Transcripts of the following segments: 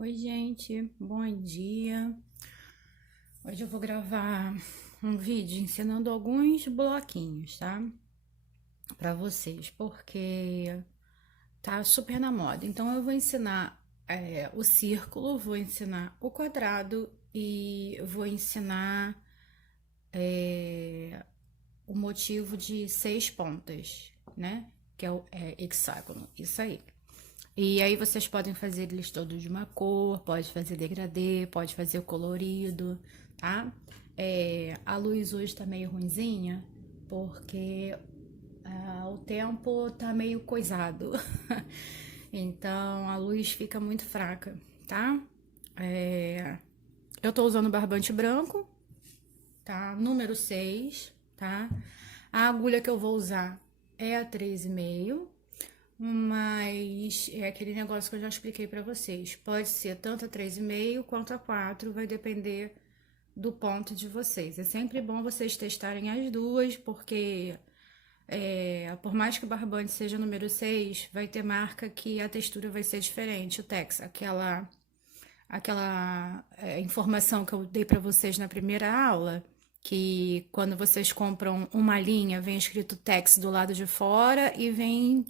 Oi, gente, bom dia. Hoje eu vou gravar um vídeo ensinando alguns bloquinhos, tá? Pra vocês, porque tá super na moda. Então, eu vou ensinar o círculo, vou ensinar o quadrado e vou ensinar o motivo de 6 pontas, né? Que é o hexágono, isso aí. E aí vocês podem fazer eles todos de uma cor, pode fazer degradê, pode fazer o colorido, tá? A luz hoje tá meio ruinzinha, porque o tempo tá meio coisado. Então a luz fica muito fraca, tá? Eu tô usando barbante branco, tá? Número 6, tá? A agulha que eu vou usar é a 3,5. Mas é aquele negócio que eu já expliquei pra vocês. Pode ser tanto a 3,5 quanto a 4, vai depender do ponto de vocês. É sempre bom vocês testarem as duas, porque por mais que o barbante seja número 6, vai ter marca que a textura vai ser diferente. O tex, aquela informação que eu dei pra vocês na primeira aula, que quando vocês compram uma linha, vem escrito tex do lado de fora e vem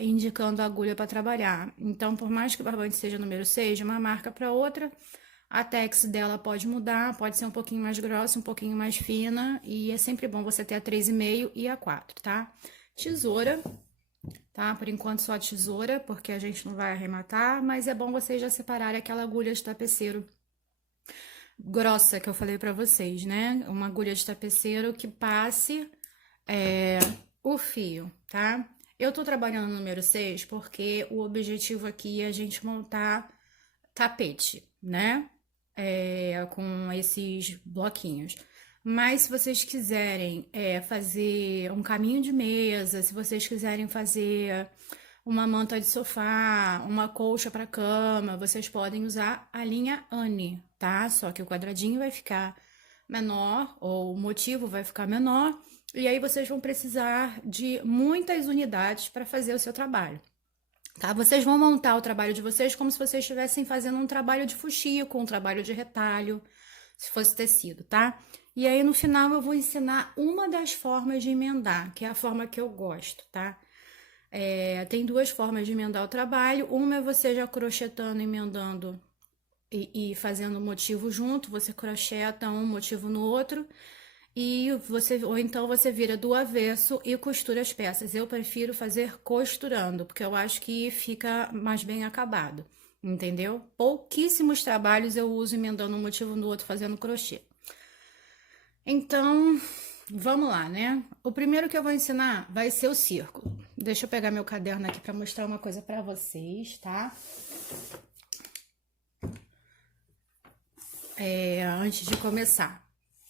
indicando a agulha para trabalhar. Então, por mais que o barbante seja número 6, de uma marca para outra, a tex dela pode mudar, pode ser um pouquinho mais grossa, um pouquinho mais fina, e é sempre bom você ter a 3,5 e a 4, tá? Tesoura, tá? Por enquanto só a tesoura, porque a gente não vai arrematar, mas é bom vocês já separarem aquela agulha de tapeceiro grossa que eu falei para vocês, né? Uma agulha de tapeceiro que passe o fio, tá? Eu tô trabalhando no número 6 porque o objetivo aqui é a gente montar tapete, né? Com esses bloquinhos. Mas se vocês quiserem fazer um caminho de mesa, se vocês quiserem fazer uma manta de sofá, uma colcha para cama, vocês podem usar a linha Anne, tá? Só que o quadradinho vai ficar menor, ou o motivo vai ficar menor, e aí vocês vão precisar de muitas unidades para fazer o seu trabalho. Tá? Vocês vão montar o trabalho de vocês como se vocês estivessem fazendo um trabalho de fuxico, um trabalho de retalho, se fosse tecido, tá? E aí no final eu vou ensinar uma das formas de emendar, que é a forma que eu gosto, tá? Tem duas formas de emendar o trabalho. Uma é você já crochetando, emendando e fazendo o motivo junto, você crocheta um motivo no outro, ou então você vira do avesso e costura as peças. Eu prefiro fazer costurando, porque eu acho que fica mais bem acabado, entendeu? Pouquíssimos trabalhos eu uso emendando um motivo no outro, fazendo crochê. Então, vamos lá, né? O primeiro que eu vou ensinar vai ser o círculo. Deixa eu pegar meu caderno aqui para mostrar uma coisa para vocês, tá? Antes de começar,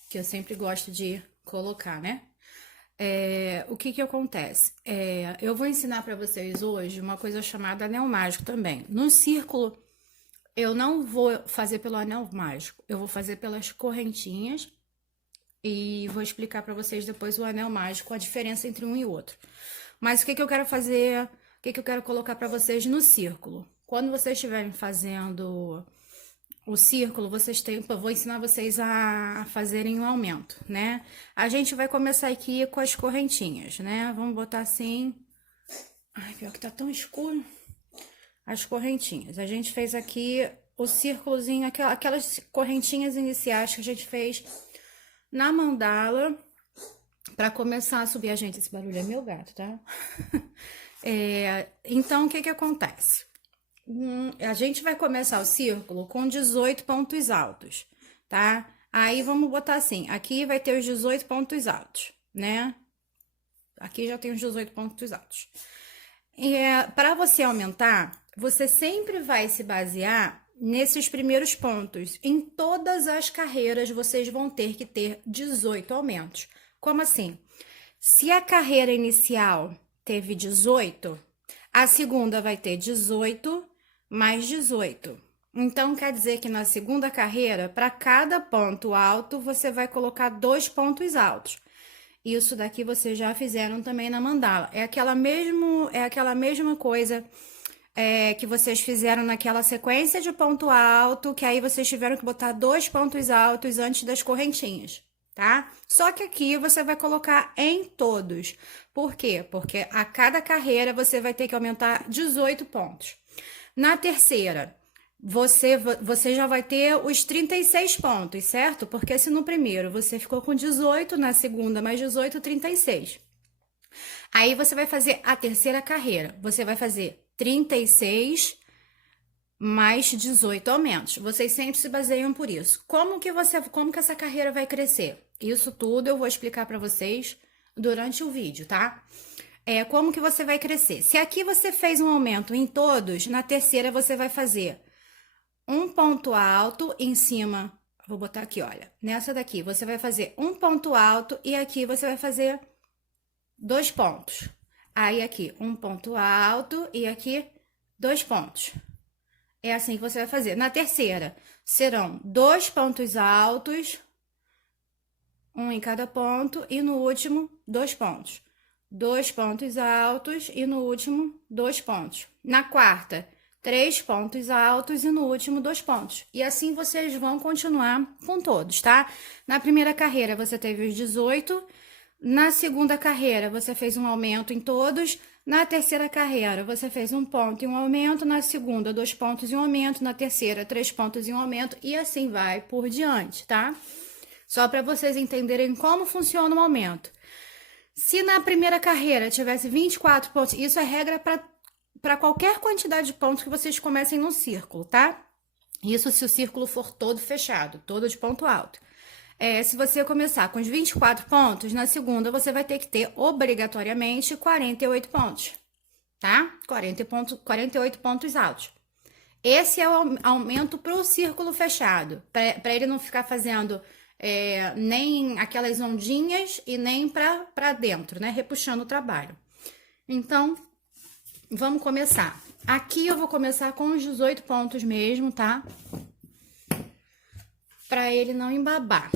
que eu sempre gosto de colocar, né? O que que acontece? Eu vou ensinar para vocês hoje uma coisa chamada anel mágico também. No círculo, eu não vou fazer pelo anel mágico, eu vou fazer pelas correntinhas e vou explicar para vocês depois o anel mágico, a diferença entre um e outro. Mas o que que eu quero fazer, o que que eu quero colocar para vocês no círculo? Quando vocês estiverem fazendo o círculo, eu vou ensinar vocês a fazerem um aumento, né? A gente vai começar aqui com as correntinhas, né? Vamos botar assim. Ai, pior que tá tão escuro. As correntinhas. A gente fez aqui o círculozinho, aquelas correntinhas iniciais que a gente fez na mandala para começar a subir. Gente, esse barulho é meu gato, tá? Então, o que que acontece? A gente vai começar o círculo com 18 pontos altos, tá? Aí vamos botar assim, aqui vai ter os 18 pontos altos, né? Aqui já tem os 18 pontos altos. Para você aumentar, você sempre vai se basear nesses primeiros pontos. Em todas as carreiras, vocês vão ter que ter 18 aumentos. Como assim? Se a carreira inicial teve 18, a segunda vai ter 18 mais 18. Então, quer dizer que na segunda carreira, para cada ponto alto, você vai colocar 2 pontos altos. Isso daqui vocês já fizeram também na mandala. É aquela mesma coisa que vocês fizeram naquela sequência de ponto alto, que aí vocês tiveram que botar 2 pontos altos antes das correntinhas, tá? Só que aqui você vai colocar em todos. Por quê? Porque a cada carreira você vai ter que aumentar 18 pontos. Na terceira, você já vai ter os 36 pontos, certo? Porque se no primeiro você ficou com 18, na segunda mais 18, 36. Aí você vai fazer a terceira carreira. Você vai fazer 36 mais 18 aumentos. Vocês sempre se baseiam por isso. Como que essa carreira vai crescer? Isso tudo eu vou explicar para vocês durante o vídeo, tá? Como que você vai crescer? Se aqui você fez um aumento em todos, na terceira você vai fazer um ponto alto em cima. Vou botar aqui, olha. Nessa daqui você vai fazer um ponto alto e aqui você vai fazer 2 pontos. Aí aqui um ponto alto e aqui 2 pontos. É assim que você vai fazer. Na terceira, serão 2 pontos altos, um em cada ponto, e no último, 2 pontos. 2 pontos altos e no último, 2 pontos. Na quarta, 3 pontos altos e no último, 2 pontos. E assim vocês vão continuar com todos, tá? Na primeira carreira, você teve os 18. Na segunda carreira, você fez um aumento em todos. Na terceira carreira, você fez um ponto e um aumento. Na segunda, 2 pontos e um aumento. Na terceira, 3 pontos e um aumento. E assim vai por diante, tá? Só para vocês entenderem como funciona o aumento. Se na primeira carreira tivesse 24 pontos, isso é regra para qualquer quantidade de pontos que vocês comecem no círculo, tá? Isso se o círculo for todo fechado, todo de ponto alto. Se você começar com os 24 pontos, na segunda você vai ter que ter obrigatoriamente 48 pontos, tá? 48 pontos altos. Esse é o aumento para o círculo fechado, para ele não ficar fazendo nem aquelas ondinhas e nem para dentro, né? Repuxando o trabalho. Então, vamos começar. Aqui eu vou começar com os 18 pontos mesmo, tá? Para ele não embabar.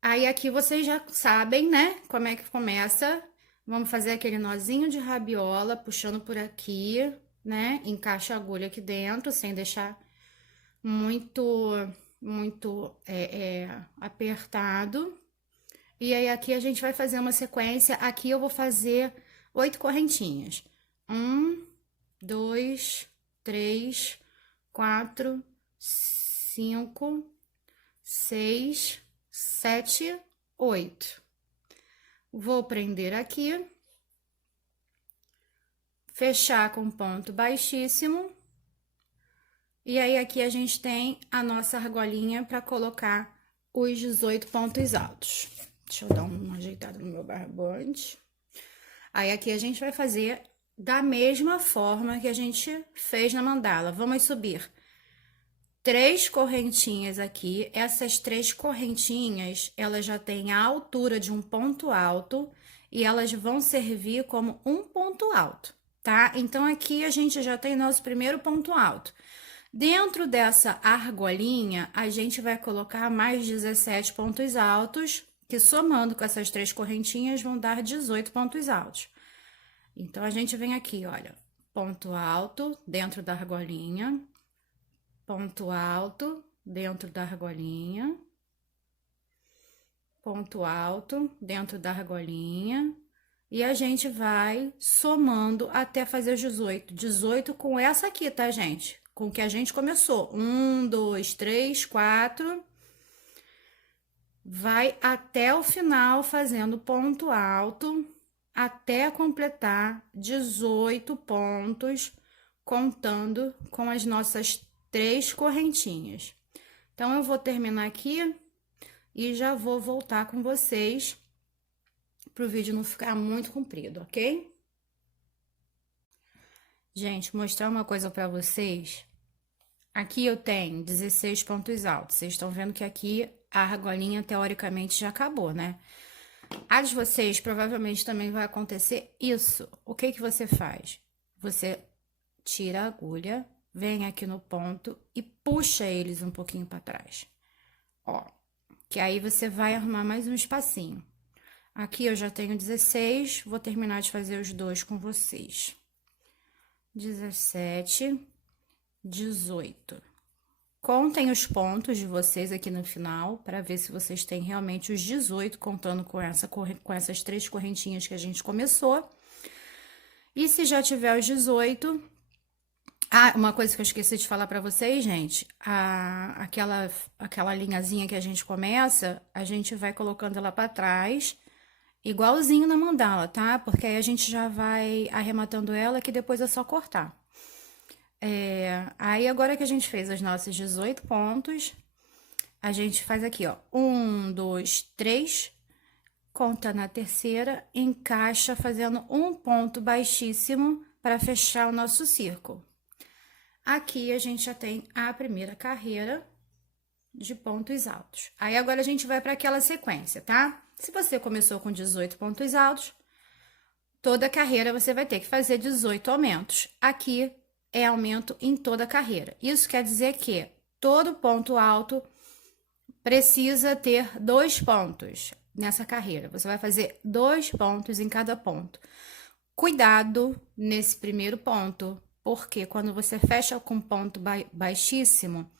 Aí, aqui vocês já sabem, né? Como é que começa. Vamos fazer aquele nozinho de rabiola, puxando por aqui, né? Encaixa a agulha aqui dentro, sem deixar muito apertado. E aí, aqui a gente vai fazer uma sequência. Aqui eu vou fazer 8 correntinhas. 1, 2, 3, 4, 5, 6, 7, 8. Vou prender aqui, fechar com ponto baixíssimo. E aí, aqui a gente tem a nossa argolinha para colocar os 18 pontos altos. Deixa eu dar uma ajeitada no meu barbante. Aí, aqui a gente vai fazer da mesma forma que a gente fez na mandala. Vamos subir 3 correntinhas aqui. Essas 3 correntinhas, elas já têm a altura de um ponto alto e elas vão servir como um ponto alto, tá? Então, aqui a gente já tem nosso primeiro ponto alto. Dentro dessa argolinha, a gente vai colocar mais 17 pontos altos, que somando com essas 3 correntinhas vão dar 18 pontos altos. Então, a gente vem aqui, olha, ponto alto dentro da argolinha, ponto alto dentro da argolinha, ponto alto dentro da argolinha, e a gente vai somando até fazer os 18. 18 com essa aqui, tá, gente? Com que a gente começou. 1, 2, 3, 4. Vai até o final fazendo ponto alto, até completar 18 pontos, contando com as nossas 3 correntinhas. Então, eu vou terminar aqui e já vou voltar com vocês para o vídeo não ficar muito comprido, ok? Gente, mostrar uma coisa para vocês. Aqui eu tenho 16 pontos altos. Vocês estão vendo que aqui a argolinha, teoricamente, já acabou, né? A de vocês, provavelmente, também vai acontecer isso. O que que você faz? Você tira a agulha, vem aqui no ponto e puxa eles um pouquinho para trás. Ó, que aí você vai arrumar mais um espacinho. Aqui eu já tenho 16, vou terminar de fazer os dois com vocês. 17, 18. Contem os pontos de vocês aqui no final, para ver se vocês têm realmente os 18, contando com essas 3 correntinhas que a gente começou. E se já tiver os 18... Ah, uma coisa que eu esqueci de falar para vocês, gente, aquela linhazinha que a gente começa, a gente vai colocando ela para trás, igualzinho na mandala, tá? Porque aí a gente já vai arrematando ela, que depois é só cortar. Aí agora que a gente fez os nossos 18 pontos, a gente faz aqui, ó, 1, 2, 3, conta na terceira, encaixa fazendo um ponto baixíssimo para fechar o nosso círculo. Aqui a gente já tem a primeira carreira de pontos altos. Aí agora a gente vai para aquela sequência, tá? Se você começou com 18 pontos altos, toda carreira você vai ter que fazer 18 aumentos. Aqui é aumento em toda a carreira. Isso quer dizer que todo ponto alto precisa ter 2 pontos nessa carreira. Você vai fazer 2 pontos em cada ponto. Cuidado nesse primeiro ponto, porque quando você fecha com ponto baixíssimo,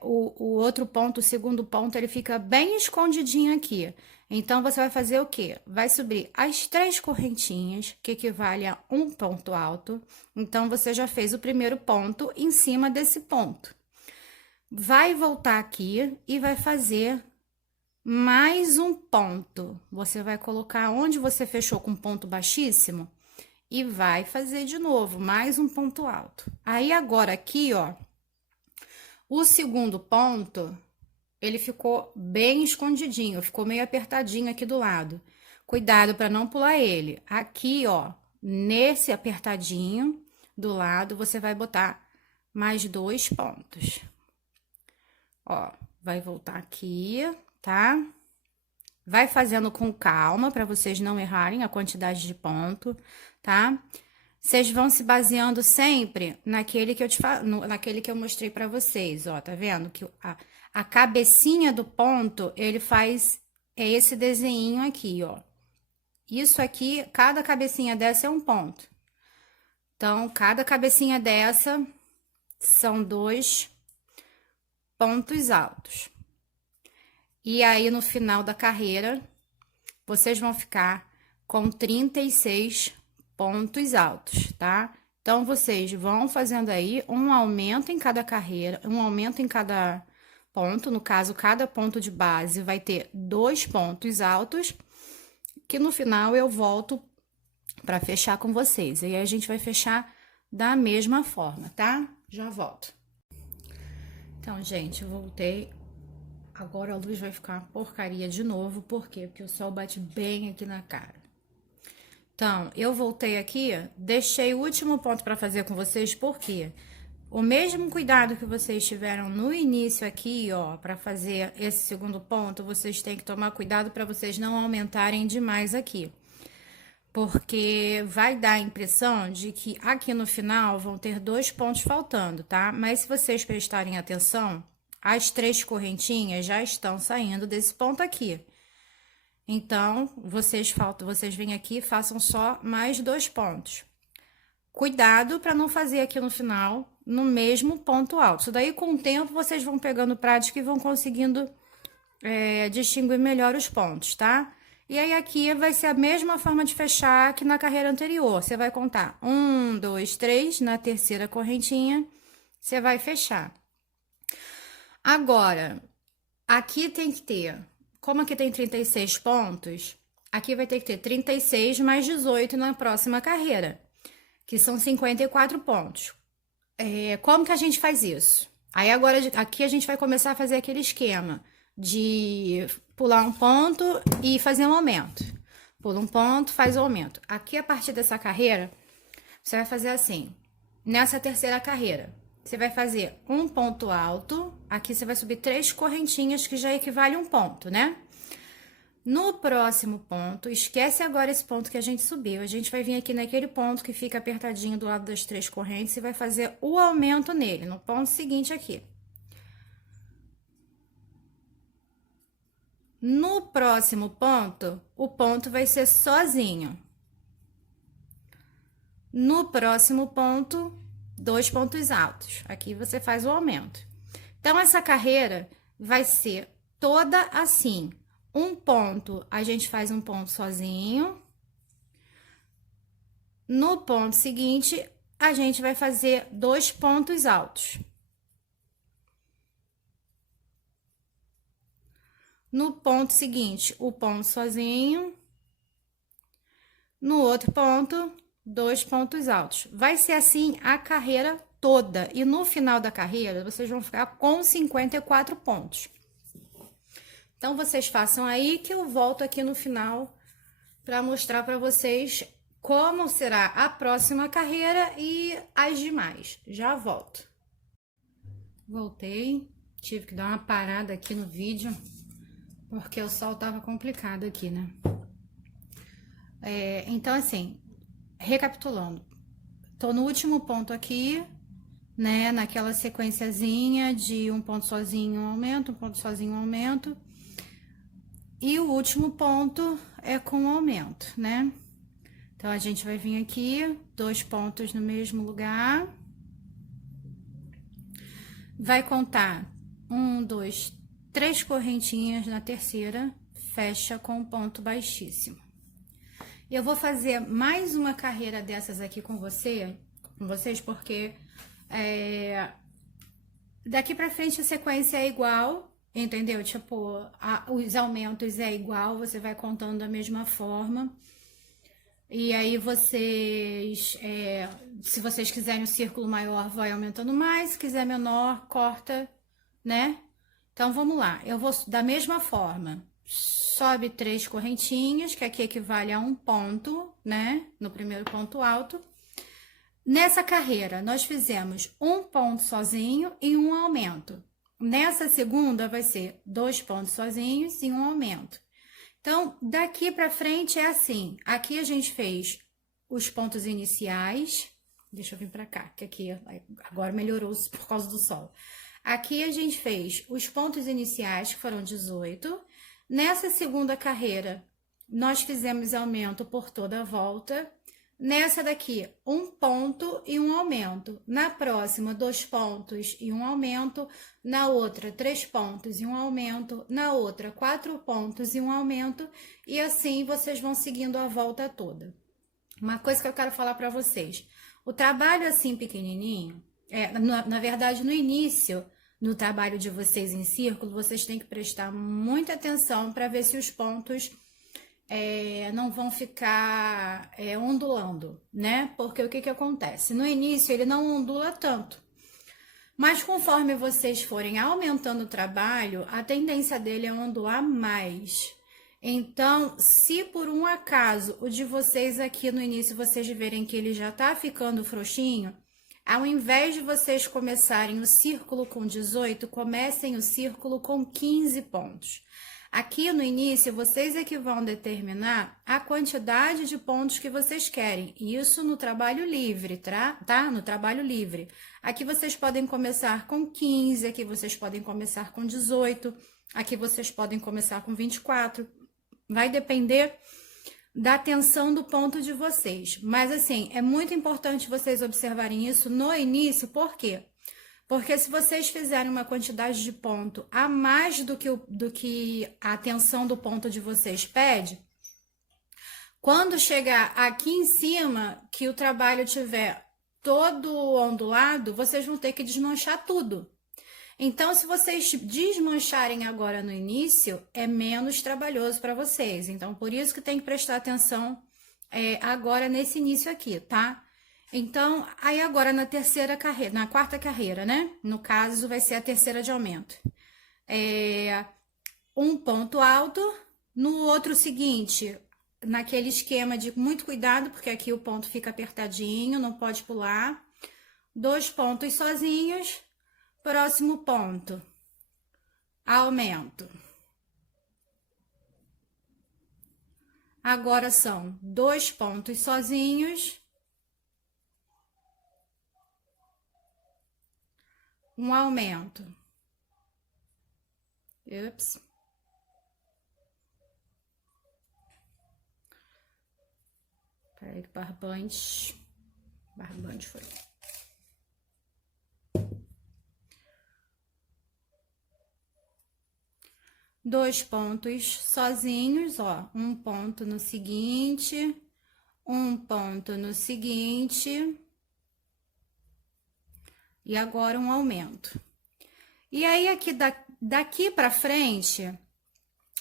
o outro ponto, o segundo ponto, ele fica bem escondidinho aqui. Então, você vai fazer o quê? Vai subir as 3 correntinhas, que equivale a um ponto alto. Então, você já fez o primeiro ponto em cima desse ponto. Vai voltar aqui e vai fazer mais um ponto. Você vai colocar onde você fechou com ponto baixíssimo e vai fazer de novo, mais um ponto alto. Aí, agora aqui, ó, o segundo ponto, ele ficou bem escondidinho, ficou meio apertadinho aqui do lado. Cuidado para não pular ele. Aqui, ó, nesse apertadinho do lado, você vai botar mais 2 pontos. Ó, vai voltar aqui, tá? Vai fazendo com calma para vocês não errarem a quantidade de ponto, tá? Vocês vão se baseando sempre naquele que naquele que eu mostrei para vocês, ó, tá vendo? Que a cabecinha do ponto, ele faz esse desenho aqui, ó. Isso aqui, cada cabecinha dessa é um ponto. Então, cada cabecinha dessa são 2 pontos altos. E aí, no final da carreira, vocês vão ficar com 36 pontos altos, tá? Então, vocês vão fazendo aí um aumento em cada carreira, um aumento em cada ponto. No caso, cada ponto de base vai ter 2 pontos altos, que no final eu volto para fechar com vocês. E aí, a gente vai fechar da mesma forma, tá? Já volto. Então, gente, eu voltei. Agora a luz vai ficar uma porcaria de novo. Por quê? Porque o sol bate bem aqui na cara. Então, eu voltei aqui, deixei o último ponto para fazer com vocês, porque o mesmo cuidado que vocês tiveram no início aqui, ó, para fazer esse segundo ponto, vocês têm que tomar cuidado para vocês não aumentarem demais aqui. Porque vai dar a impressão de que aqui no final vão ter 2 pontos faltando, tá? Mas se vocês prestarem atenção, as 3 correntinhas já estão saindo desse ponto aqui. Então, vocês vêm aqui e façam só mais 2 pontos. Cuidado para não fazer aqui no final, no mesmo ponto alto. Isso daí, com o tempo, vocês vão pegando prática e vão conseguindo distinguir melhor os pontos, tá? E aí, aqui vai ser a mesma forma de fechar que na carreira anterior. Você vai contar 1, 2, 3, na terceira correntinha, você vai fechar. Agora, aqui tem que ter, como aqui tem 36 pontos, aqui vai ter que ter 36 mais 18 na próxima carreira, que são 54 pontos. Como que a gente faz isso? Aí agora, aqui a gente vai começar a fazer aquele esquema de pular um ponto e fazer um aumento. Pula um ponto, faz o aumento. Aqui, a partir dessa carreira, você vai fazer assim, nessa terceira carreira. Você vai fazer um ponto alto, aqui você vai subir 3 correntinhas, que já equivale a um ponto, né? No próximo ponto, esquece agora esse ponto que a gente subiu, a gente vai vir aqui naquele ponto que fica apertadinho do lado das 3 correntes e vai fazer o aumento nele, no ponto seguinte aqui. No próximo ponto, o ponto vai ser sozinho. No próximo ponto, 2 pontos altos. Aqui você faz o aumento. Então, essa carreira vai ser toda assim. Um ponto, a gente faz um ponto sozinho. No ponto seguinte, a gente vai fazer 2 pontos altos. No ponto seguinte, o ponto sozinho. No outro ponto, 2 pontos altos. Vai ser assim a carreira toda. E no final da carreira, vocês vão ficar com 54 pontos. Então, vocês façam aí que eu volto aqui no final para mostrar para vocês como será a próxima carreira e as demais. Já volto. Voltei. Tive que dar uma parada aqui no vídeo, porque o sol tava complicado aqui, né? Então, assim, recapitulando. Tô no último ponto aqui, né? Naquela sequenciazinha de um ponto sozinho, um aumento, um ponto sozinho, um aumento. E o último ponto é com aumento, né? Então, a gente vai vir aqui, 2 pontos no mesmo lugar. Vai contar 1, 2, 3 correntinhas na terceira, fecha com um ponto baixíssimo. Eu vou fazer mais uma carreira dessas aqui com vocês, porque daqui pra frente a sequência é igual, entendeu? Tipo, os aumentos é igual, você vai contando da mesma forma. E aí vocês, se vocês quiserem um círculo maior, vai aumentando mais, se quiser menor, corta, né? Então, vamos lá. Eu vou da mesma forma. Sobe 3 correntinhas, que aqui equivale a um ponto, né? No primeiro ponto alto. Nessa carreira, nós fizemos um ponto sozinho e um aumento. Nessa segunda, vai ser 2 pontos sozinhos e um aumento. Então, daqui para frente é assim. Aqui a gente fez os pontos iniciais. Deixa eu vir para cá, que aqui agora melhorou por causa do sol. Aqui a gente fez os pontos iniciais, que foram 18. Nessa segunda carreira, nós fizemos aumento por toda a volta. Nessa daqui, um ponto e um aumento. Na próxima, 2 pontos e um aumento. Na outra, 3 pontos e um aumento. Na outra, 4 pontos e um aumento. E assim vocês vão seguindo a volta toda. Uma coisa que eu quero falar para vocês. O trabalho assim pequenininho, na verdade, no início, no trabalho de vocês em círculo, vocês têm que prestar muita atenção para ver se os pontos não vão ficar ondulando, né? Porque o que acontece? No início ele não ondula tanto, mas conforme vocês forem aumentando o trabalho, a tendência dele é ondular mais. Então, se por um acaso o de vocês aqui no início vocês verem que ele já tá ficando frouxinho, ao invés de vocês começarem o círculo com 18, comecem o círculo com 15 pontos. Aqui no início, vocês é que vão determinar a quantidade de pontos que vocês querem. Isso no trabalho livre, tá? No trabalho livre. Aqui vocês podem começar com 15, aqui vocês podem começar com 18, aqui vocês podem começar com 24. Vai depender da tensão do ponto de vocês. Mas, assim, é muito importante vocês observarem isso no início, por quê? Porque se vocês fizerem uma quantidade de ponto a mais do que a tensão do ponto de vocês pede, quando chegar aqui em cima, que o trabalho tiver todo ondulado, vocês vão ter que desmanchar tudo. Então, se vocês desmancharem agora no início, é menos trabalhoso para vocês. Então, por isso que tem que prestar atenção agora nesse início aqui, tá? Então, aí agora na terceira carreira, na quarta carreira, né? No caso, vai ser a terceira de aumento. Um ponto alto, no outro seguinte, naquele esquema de muito cuidado, porque aqui o ponto fica apertadinho, não pode pular. 2 pontos sozinhos, próximo ponto, aumento. Agora são 2 pontos sozinhos, um aumento. Ups. Peraí, barbante. Barbante foi. Dois pontos sozinhos, ó, um ponto no seguinte, um ponto no seguinte, e agora um aumento. E aí, aqui daqui pra frente,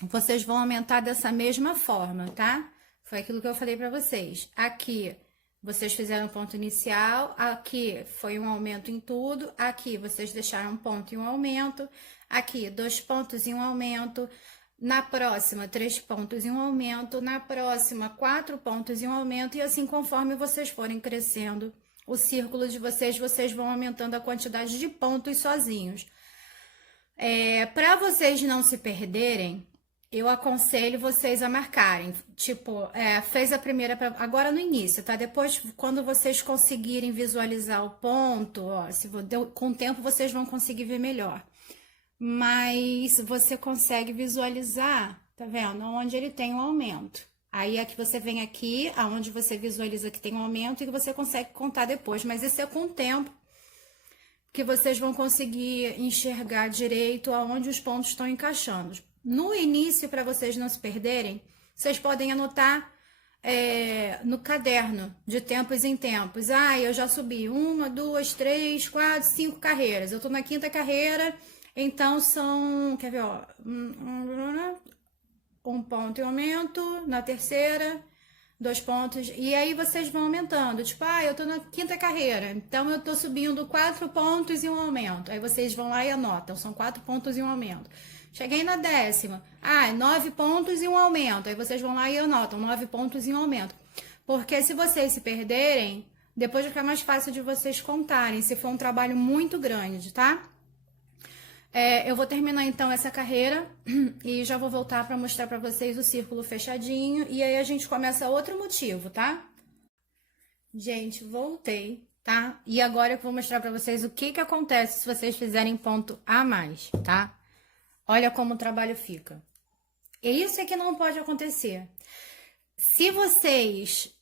vocês vão aumentar dessa mesma forma, tá? Foi aquilo que eu falei pra vocês. Aqui, vocês fizeram um ponto inicial, aqui foi um aumento em tudo, aqui vocês deixaram um ponto e um aumento, aqui 2 pontos e um aumento, na próxima 3 pontos e um aumento, na próxima 4 pontos e um aumento, e assim conforme vocês forem crescendo o círculo de vocês, vocês vão aumentando a quantidade de pontos sozinhos. Para vocês não se perderem, eu aconselho vocês a marcarem, tipo, fez a primeira, agora no início, tá? Depois, quando vocês conseguirem visualizar o ponto, ó, com o tempo vocês vão conseguir ver melhor. Mas você consegue visualizar, tá vendo? Onde ele tem um aumento. Aí é que você vem aqui, aonde você visualiza que tem um aumento e que você consegue contar depois, mas isso é com o tempo que vocês vão conseguir enxergar direito aonde os pontos estão encaixando. No início, para vocês não se perderem, vocês podem anotar no caderno, de tempos em tempos. Ah, eu já subi 1, 2, 3, 4, 5 carreiras. Eu tô na 5ª carreira, então são, quer ver, ó, um ponto e aumento, na terceira, 2 pontos, e aí vocês vão aumentando, tipo, eu tô na 5ª carreira, então eu tô subindo 4 pontos e um aumento, aí vocês vão lá e anotam, são 4 pontos e um aumento. Cheguei na 10ª, 9 pontos e um aumento, aí vocês vão lá e anotam, 9 pontos e um aumento, porque se vocês se perderem, depois fica mais fácil de vocês contarem, se for um trabalho muito grande, tá? Eu vou terminar então essa carreira e já vou voltar para mostrar para vocês o círculo fechadinho e aí a gente começa outro motivo, tá? Gente, voltei, tá? E agora eu vou mostrar para vocês o que acontece se vocês fizerem ponto a mais, tá? Olha como o trabalho fica. E isso é que não pode acontecer. Se vocês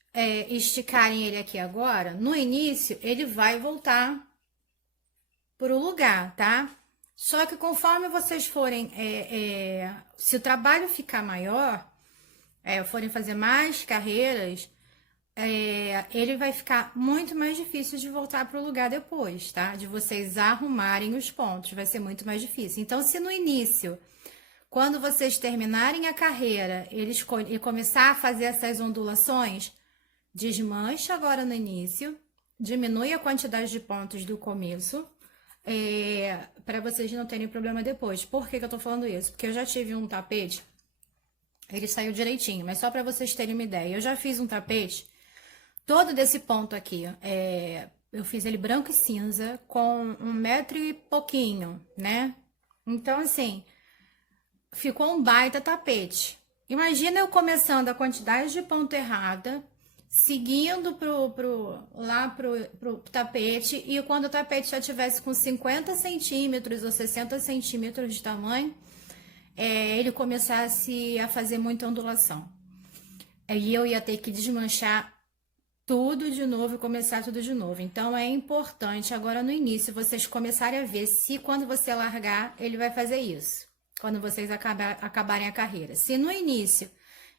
esticarem ele aqui agora, no início ele vai voltar pro lugar, tá? Só que conforme vocês forem, se o trabalho ficar maior, forem fazer mais carreiras, ele vai ficar muito mais difícil de voltar para o lugar depois, tá? De vocês arrumarem os pontos, vai ser muito mais difícil. Então, se no início, quando vocês terminarem a carreira, ele começar a fazer essas ondulações, desmancha agora no início, diminui a quantidade de pontos do começo, para vocês não terem problema depois. Por que eu tô falando isso? Porque eu já tive um tapete, ele saiu direitinho, mas só para vocês terem uma ideia, eu já fiz um tapete, todo desse ponto aqui, eu fiz ele branco e cinza, com 1 metro e pouquinho, né? Então, assim, ficou um baita tapete. Imagina eu começando a quantidade de ponto errada, seguindo lá pro tapete, e quando o tapete já tivesse com 50 centímetros ou 60 centímetros de tamanho, ele começasse a fazer muita ondulação. Aí eu ia ter que desmanchar tudo de novo e começar tudo de novo. Então, é importante agora no início vocês começarem a ver se quando você largar, ele vai fazer isso. Quando vocês acabarem a carreira. Se no início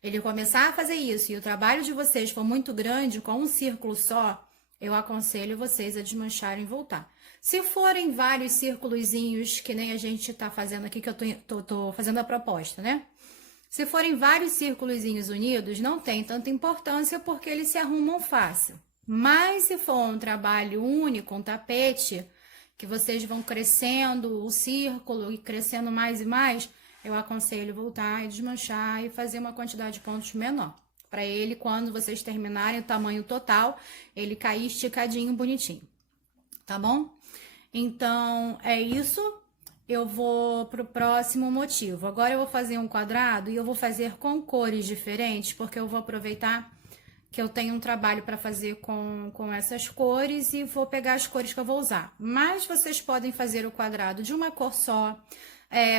ele começar a fazer isso e o trabalho de vocês for muito grande, com um círculo só, eu aconselho vocês a desmancharem e voltar. Se forem vários círculozinhos, que nem a gente tá fazendo aqui, que eu tô fazendo a proposta, né? Se forem vários círculozinhos unidos, não tem tanta importância porque eles se arrumam fácil. Mas se for um trabalho único, um tapete, que vocês vão crescendo o círculo e crescendo mais e mais, eu aconselho voltar e desmanchar e fazer uma quantidade de pontos menor. Para ele, quando vocês terminarem o tamanho total, ele cair esticadinho, bonitinho. Tá bom? Então, é isso. Eu vou pro próximo motivo. Agora eu vou fazer um quadrado e eu vou fazer com cores diferentes, porque eu vou aproveitar que eu tenho um trabalho para fazer com essas cores e vou pegar as cores que eu vou usar. Mas vocês podem fazer o quadrado de uma cor só,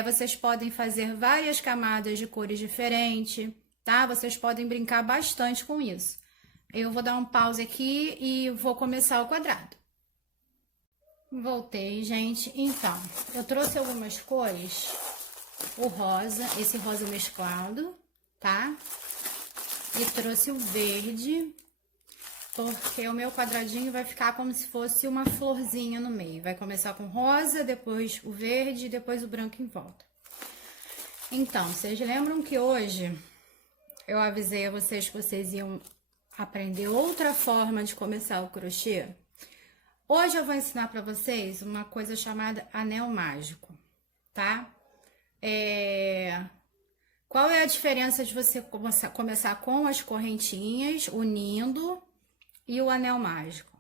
vocês podem fazer várias camadas de cores diferentes, tá? Vocês podem brincar bastante com isso. Eu vou dar um pause aqui e vou começar o quadrado. Voltei, gente. Então, eu trouxe algumas cores. O rosa, esse rosa mesclado, tá? E trouxe o verde, porque o meu quadradinho vai ficar como se fosse uma florzinha no meio. Vai começar com rosa, depois o verde e depois o branco em volta. Então, vocês lembram que hoje eu avisei a vocês que vocês iam aprender outra forma de começar o crochê? Hoje eu vou ensinar para vocês uma coisa chamada anel mágico, tá? Qual é a diferença de você começar com as correntinhas, unindo, e o anel mágico?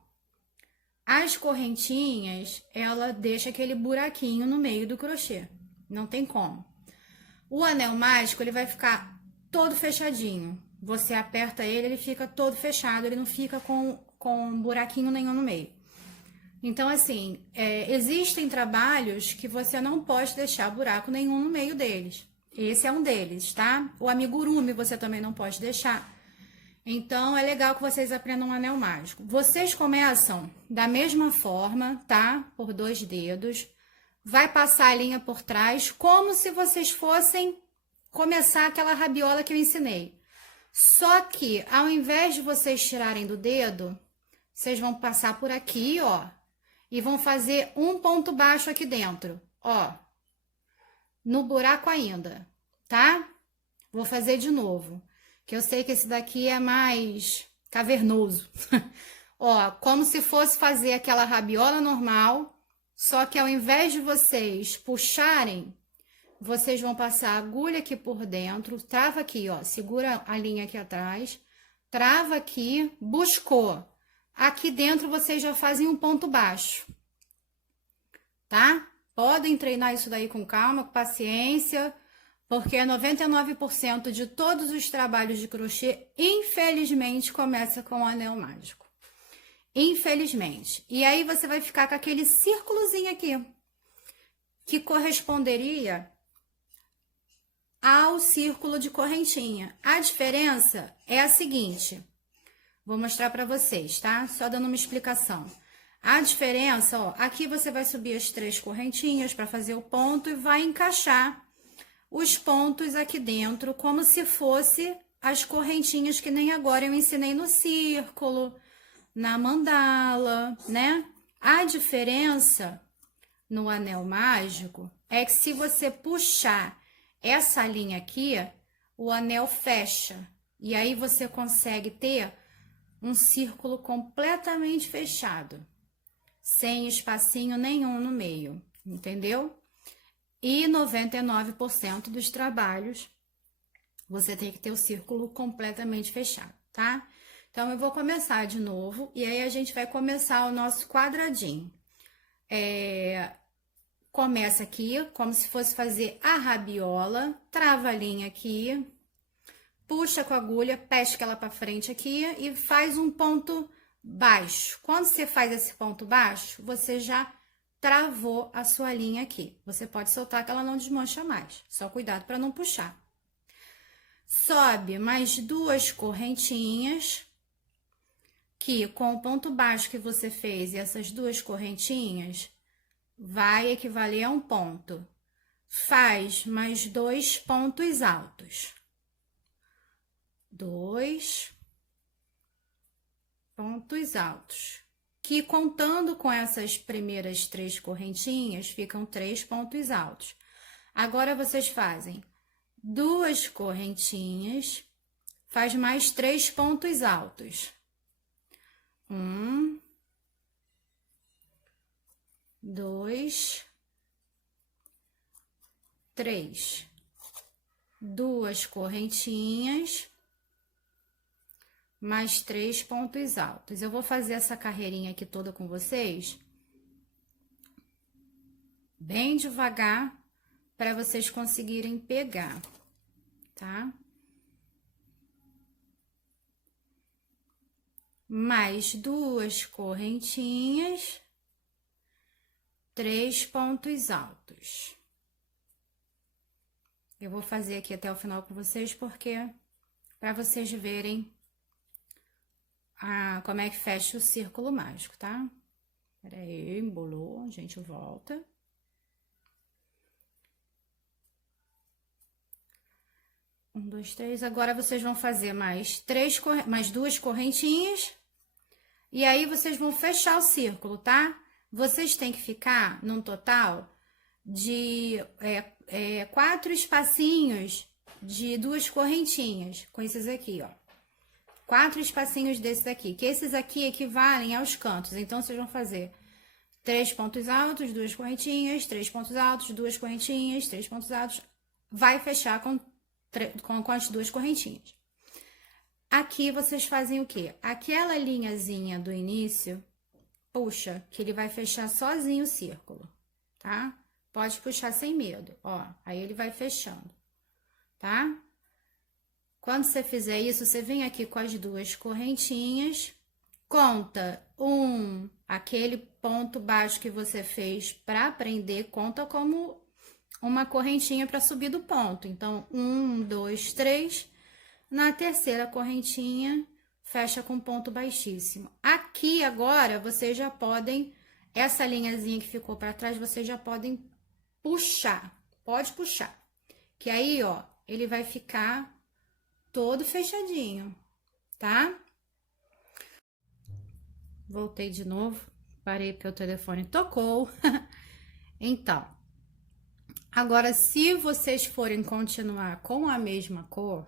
As correntinhas, ela deixa aquele buraquinho no meio do crochê, não tem como. O anel mágico, ele vai ficar todo fechadinho. Você aperta ele, ele fica todo fechado, ele não fica com buraquinho nenhum no meio. Então, assim, existem trabalhos que você não pode deixar buraco nenhum no meio deles. Esse é um deles, tá? O amigurumi você também não pode deixar. Então, é legal que vocês aprendam um anel mágico. Vocês começam da mesma forma, tá? Por 2 dedos. Vai passar a linha por trás, como se vocês fossem começar aquela rabiola que eu ensinei. Só que, ao invés de vocês tirarem do dedo, vocês vão passar por aqui, ó. E vão fazer um ponto baixo aqui dentro, ó. No buraco ainda, tá? Vou fazer de novo, que eu sei que esse daqui é mais cavernoso. Ó, como se fosse fazer aquela rabiola normal, só que ao invés de vocês puxarem, vocês vão passar a agulha aqui por dentro, trava aqui, ó, segura a linha aqui atrás, trava aqui, buscou. Aqui dentro vocês já fazem um ponto baixo, tá? Podem treinar isso daí com calma, com paciência, porque 99% de todos os trabalhos de crochê, infelizmente, começa com o anel mágico. Infelizmente. E aí você vai ficar com aquele círculozinho aqui, que corresponderia ao círculo de correntinha. A diferença é a seguinte, vou mostrar para vocês, tá? Só dando uma explicação. A diferença, ó, aqui você vai subir as 3 correntinhas para fazer o ponto e vai encaixar os pontos aqui dentro, como se fosse as correntinhas que nem agora eu ensinei no círculo, na mandala, né? A diferença no anel mágico é que se você puxar essa linha aqui, o anel fecha. E aí você consegue ter um círculo completamente fechado, sem espacinho nenhum no meio, entendeu? E 99% dos trabalhos você tem que ter o círculo completamente fechado, tá? Então, eu vou começar de novo, e aí a gente vai começar o nosso quadradinho. Começa aqui, como se fosse fazer a rabiola, trava a linha aqui, puxa com a agulha, pesca ela para frente aqui e faz um ponto baixo. Quando você faz esse ponto baixo, você já travou a sua linha aqui. Você pode soltar que ela não desmancha mais. Só cuidado para não puxar. Sobe mais 2 correntinhas, que com o ponto baixo que você fez e essas 2 correntinhas, vai equivaler a um ponto. Faz mais 2 pontos altos. 2 pontos altos, que contando com essas primeiras 3 correntinhas, ficam 3 pontos altos. Agora, vocês fazem 2 correntinhas, faz mais 3 pontos altos. 1, 2, 3. 2 correntinhas, mais 3 pontos altos. Eu vou fazer essa carreirinha aqui toda com vocês, bem devagar, para vocês conseguirem pegar, tá? Mais 2 correntinhas, 3 pontos altos. Eu vou fazer aqui até o final com vocês, porque para vocês verem como é que fecha o círculo mágico, tá? Pera aí, embolou, a gente volta. Um, dois, três. Agora vocês vão fazer mais duas correntinhas. E aí vocês vão fechar o círculo, tá? Vocês têm que ficar num total de 4 espacinhos de duas correntinhas, com esses aqui, ó. 4 espacinhos desses aqui, que esses aqui equivalem aos cantos. Então, vocês vão fazer 3 pontos altos, 2 correntinhas, 3 pontos altos, 2 correntinhas, 3 pontos altos. Vai fechar com as 2 correntinhas. Aqui, vocês fazem o quê? Aquela linhazinha do início, puxa, que ele vai fechar sozinho o círculo, tá? Pode puxar sem medo, ó. Aí, ele vai fechando, tá? Quando você fizer isso, você vem aqui com as 2 correntinhas, conta aquele ponto baixo que você fez para prender, conta como uma correntinha para subir do ponto. Então, 1, 2, 3. Na terceira correntinha, fecha com ponto baixíssimo. Aqui, agora, vocês já podem, essa linhazinha que ficou para trás, vocês já podem puxar. Pode puxar. Que aí, ó, ele vai ficar todo fechadinho, tá? Voltei de novo, parei porque o telefone tocou. Então, agora, se vocês forem continuar com a mesma cor,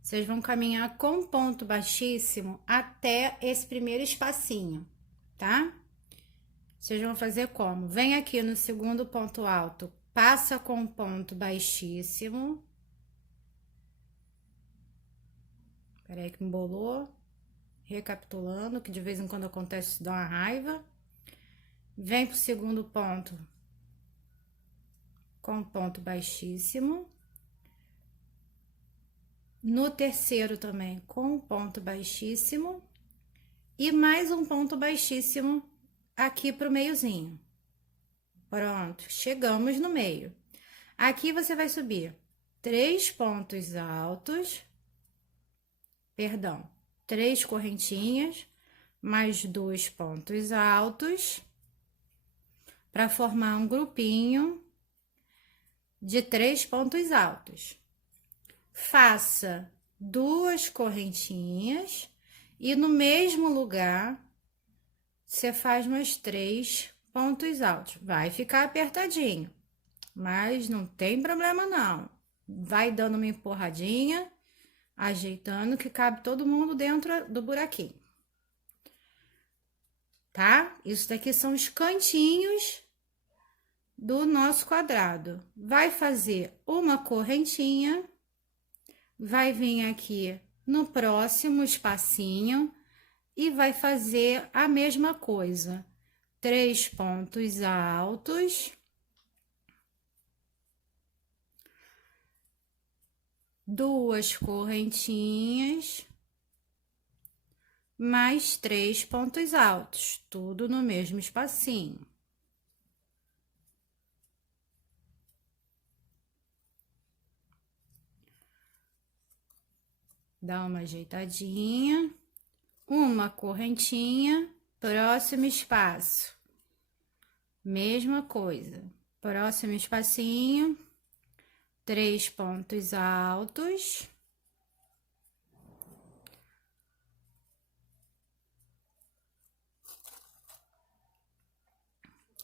vocês vão caminhar com ponto baixíssimo até esse primeiro espacinho, tá? Vocês vão fazer como? Vem aqui no segundo ponto alto, passa com ponto baixíssimo. Peraí que embolou. Recapitulando, que de vez em quando acontece, isso dá uma raiva. Vem pro segundo ponto com ponto baixíssimo. No terceiro também com ponto baixíssimo. E mais um ponto baixíssimo aqui pro meiozinho. Pronto, chegamos no meio. Aqui você vai subir 3 pontos altos. Perdão, 3 correntinhas, mais 2 pontos altos, para formar um grupinho de 3 pontos altos. Faça 2 correntinhas e no mesmo lugar, você faz mais 3 pontos altos. Vai ficar apertadinho, mas não tem problema não. Vai dando uma empurradinha, ajeitando que cabe todo mundo dentro do buraquinho. Tá? Isso daqui são os cantinhos do nosso quadrado. Vai fazer uma correntinha, vai vir aqui no próximo espacinho e vai fazer a mesma coisa. 3 pontos altos. 2 correntinhas, mais 3 pontos altos, tudo no mesmo espacinho. Dá uma ajeitadinha, uma correntinha, próximo espaço. Mesma coisa, próximo espacinho. 3 pontos altos.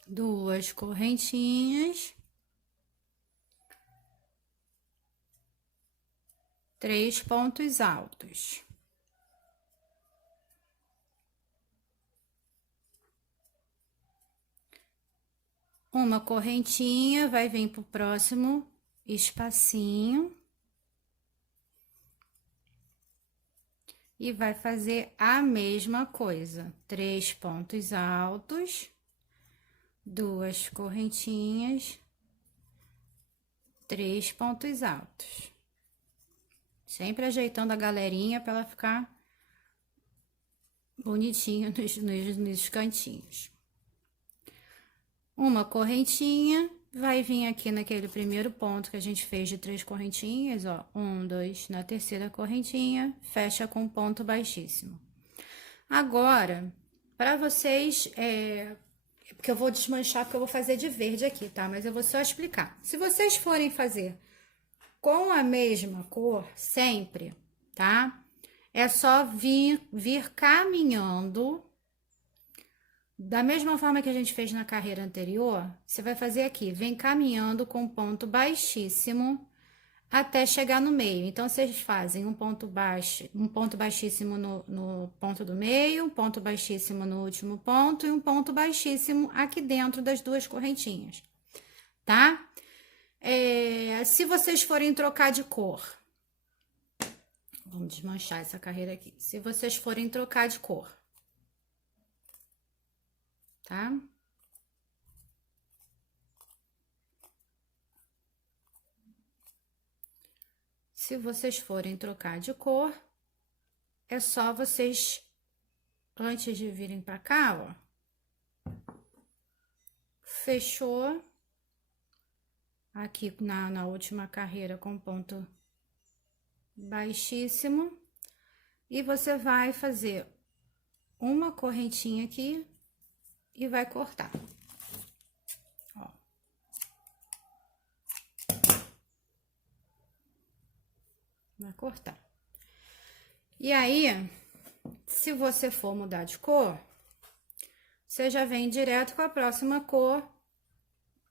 Duas correntinhas. 3 pontos altos. Uma correntinha, vai vir pro próximo espacinho e vai fazer a mesma coisa. 3 pontos altos, 2 correntinhas, 3 pontos altos. Sempre ajeitando a galerinha para ela ficar bonitinha nos cantinhos. Uma correntinha. Vai vir aqui naquele primeiro ponto que a gente fez de 3 correntinhas, ó. 1, 2, na terceira correntinha, fecha com ponto baixíssimo. Agora, para vocês, porque eu vou desmanchar, porque eu vou fazer de verde aqui, tá? Mas eu vou só explicar. Se vocês forem fazer com a mesma cor, sempre, tá? É só vir caminhando. Da mesma forma que a gente fez na carreira anterior, você vai fazer aqui, vem caminhando com ponto baixíssimo até chegar no meio. Então, vocês fazem um ponto baixo, um ponto baixíssimo no ponto do meio, um ponto baixíssimo no último ponto e um ponto baixíssimo aqui dentro das duas correntinhas, tá? Se vocês forem trocar de cor, vamos desmanchar essa carreira aqui. Se vocês forem trocar de cor, tá? Se vocês forem trocar de cor, é só vocês, antes de virem pra cá, ó, fechou aqui na última carreira com ponto baixíssimo, e você vai fazer uma correntinha aqui e vai cortar. Ó. Vai cortar. E aí, se você for mudar de cor, você já vem direto com a próxima cor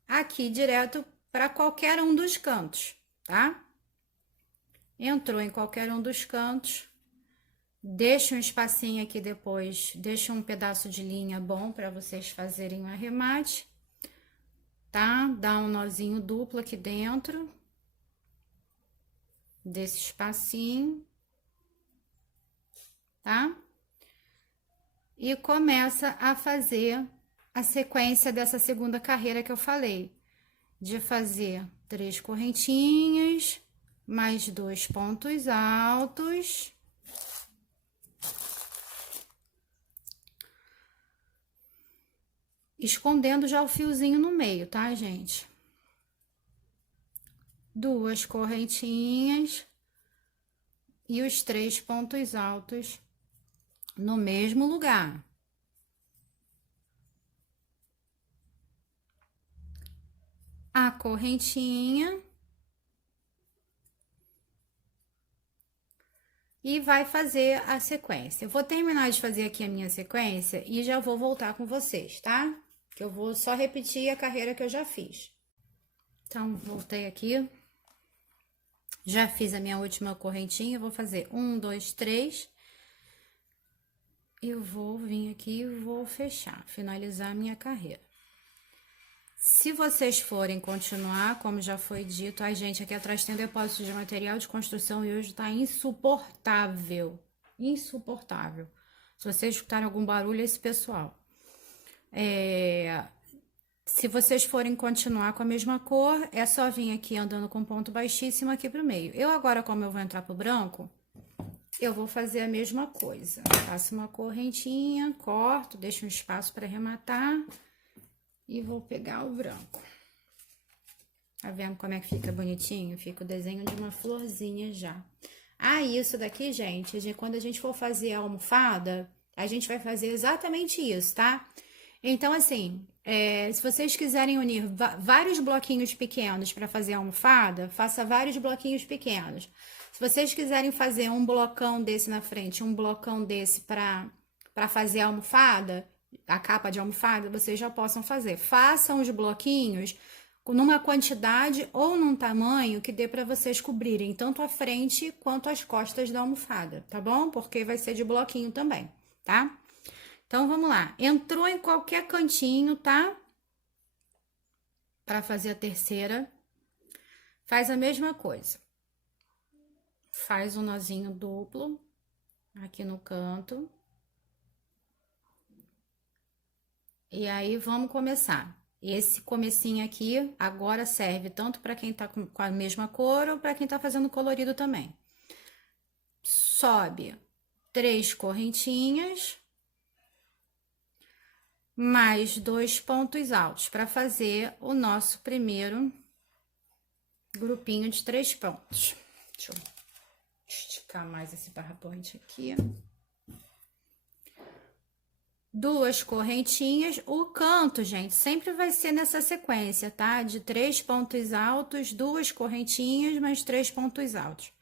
aqui, direto para qualquer um dos cantos, tá? Entrou em qualquer um dos cantos, deixa um espacinho aqui depois, deixa um pedaço de linha bom para vocês fazerem um arremate, tá? Dá um nozinho duplo aqui dentro desse espacinho, tá? E começa a fazer a sequência dessa segunda carreira que eu falei, de fazer 3 correntinhas, mais 2 pontos altos. Escondendo já o fiozinho no meio, tá, gente? 2 correntinhas e os 3 pontos altos no mesmo lugar. A correntinha. E vai fazer a sequência. Eu vou terminar de fazer aqui a minha sequência e já vou voltar com vocês, tá? Que eu vou só repetir a carreira que eu já fiz. Então, voltei aqui. Já fiz a minha última correntinha, vou fazer 1, 2, 3. E vou vir aqui e vou fechar, finalizar a minha carreira. Se vocês forem continuar, como já foi dito, ai, gente, aqui atrás tem depósito de material de construção e hoje tá insuportável. Insuportável. Se vocês escutarem algum barulho, é esse pessoal. Se vocês forem continuar com a mesma cor, é só vir aqui andando com ponto baixíssimo aqui pro meio. Eu agora, como eu vou entrar pro branco, eu vou fazer a mesma coisa. Faço uma correntinha, corto, deixo um espaço para arrematar e vou pegar o branco. Tá vendo como é que fica bonitinho? Fica o desenho de uma florzinha já. Ah, isso daqui, gente, quando a gente for fazer a almofada, a gente vai fazer exatamente isso, tá? Então, assim, se vocês quiserem unir vários bloquinhos pequenos para fazer a almofada, faça vários bloquinhos pequenos. Se vocês quiserem fazer um blocão desse na frente, um blocão desse para fazer a almofada, a capa de almofada, vocês já possam fazer. Façam os bloquinhos numa quantidade ou num tamanho que dê para vocês cobrirem tanto a frente quanto as costas da almofada, tá bom? Porque vai ser de bloquinho também, tá? Então, vamos lá. Entrou em qualquer cantinho, tá? Para fazer a terceira, faz a mesma coisa. Faz um nozinho duplo aqui no canto. E aí, vamos começar. Esse comecinho aqui, agora serve tanto para quem tá com a mesma cor ou para quem tá fazendo colorido também. Sobe 3 correntinhas, mais 2 pontos altos, para fazer o nosso primeiro grupinho de 3 pontos. Deixa eu esticar mais esse barbante aqui. duas correntinhas. O canto, gente, sempre vai ser nessa sequência, tá? De 3 pontos altos, duas correntinhas, mais 3 pontos altos.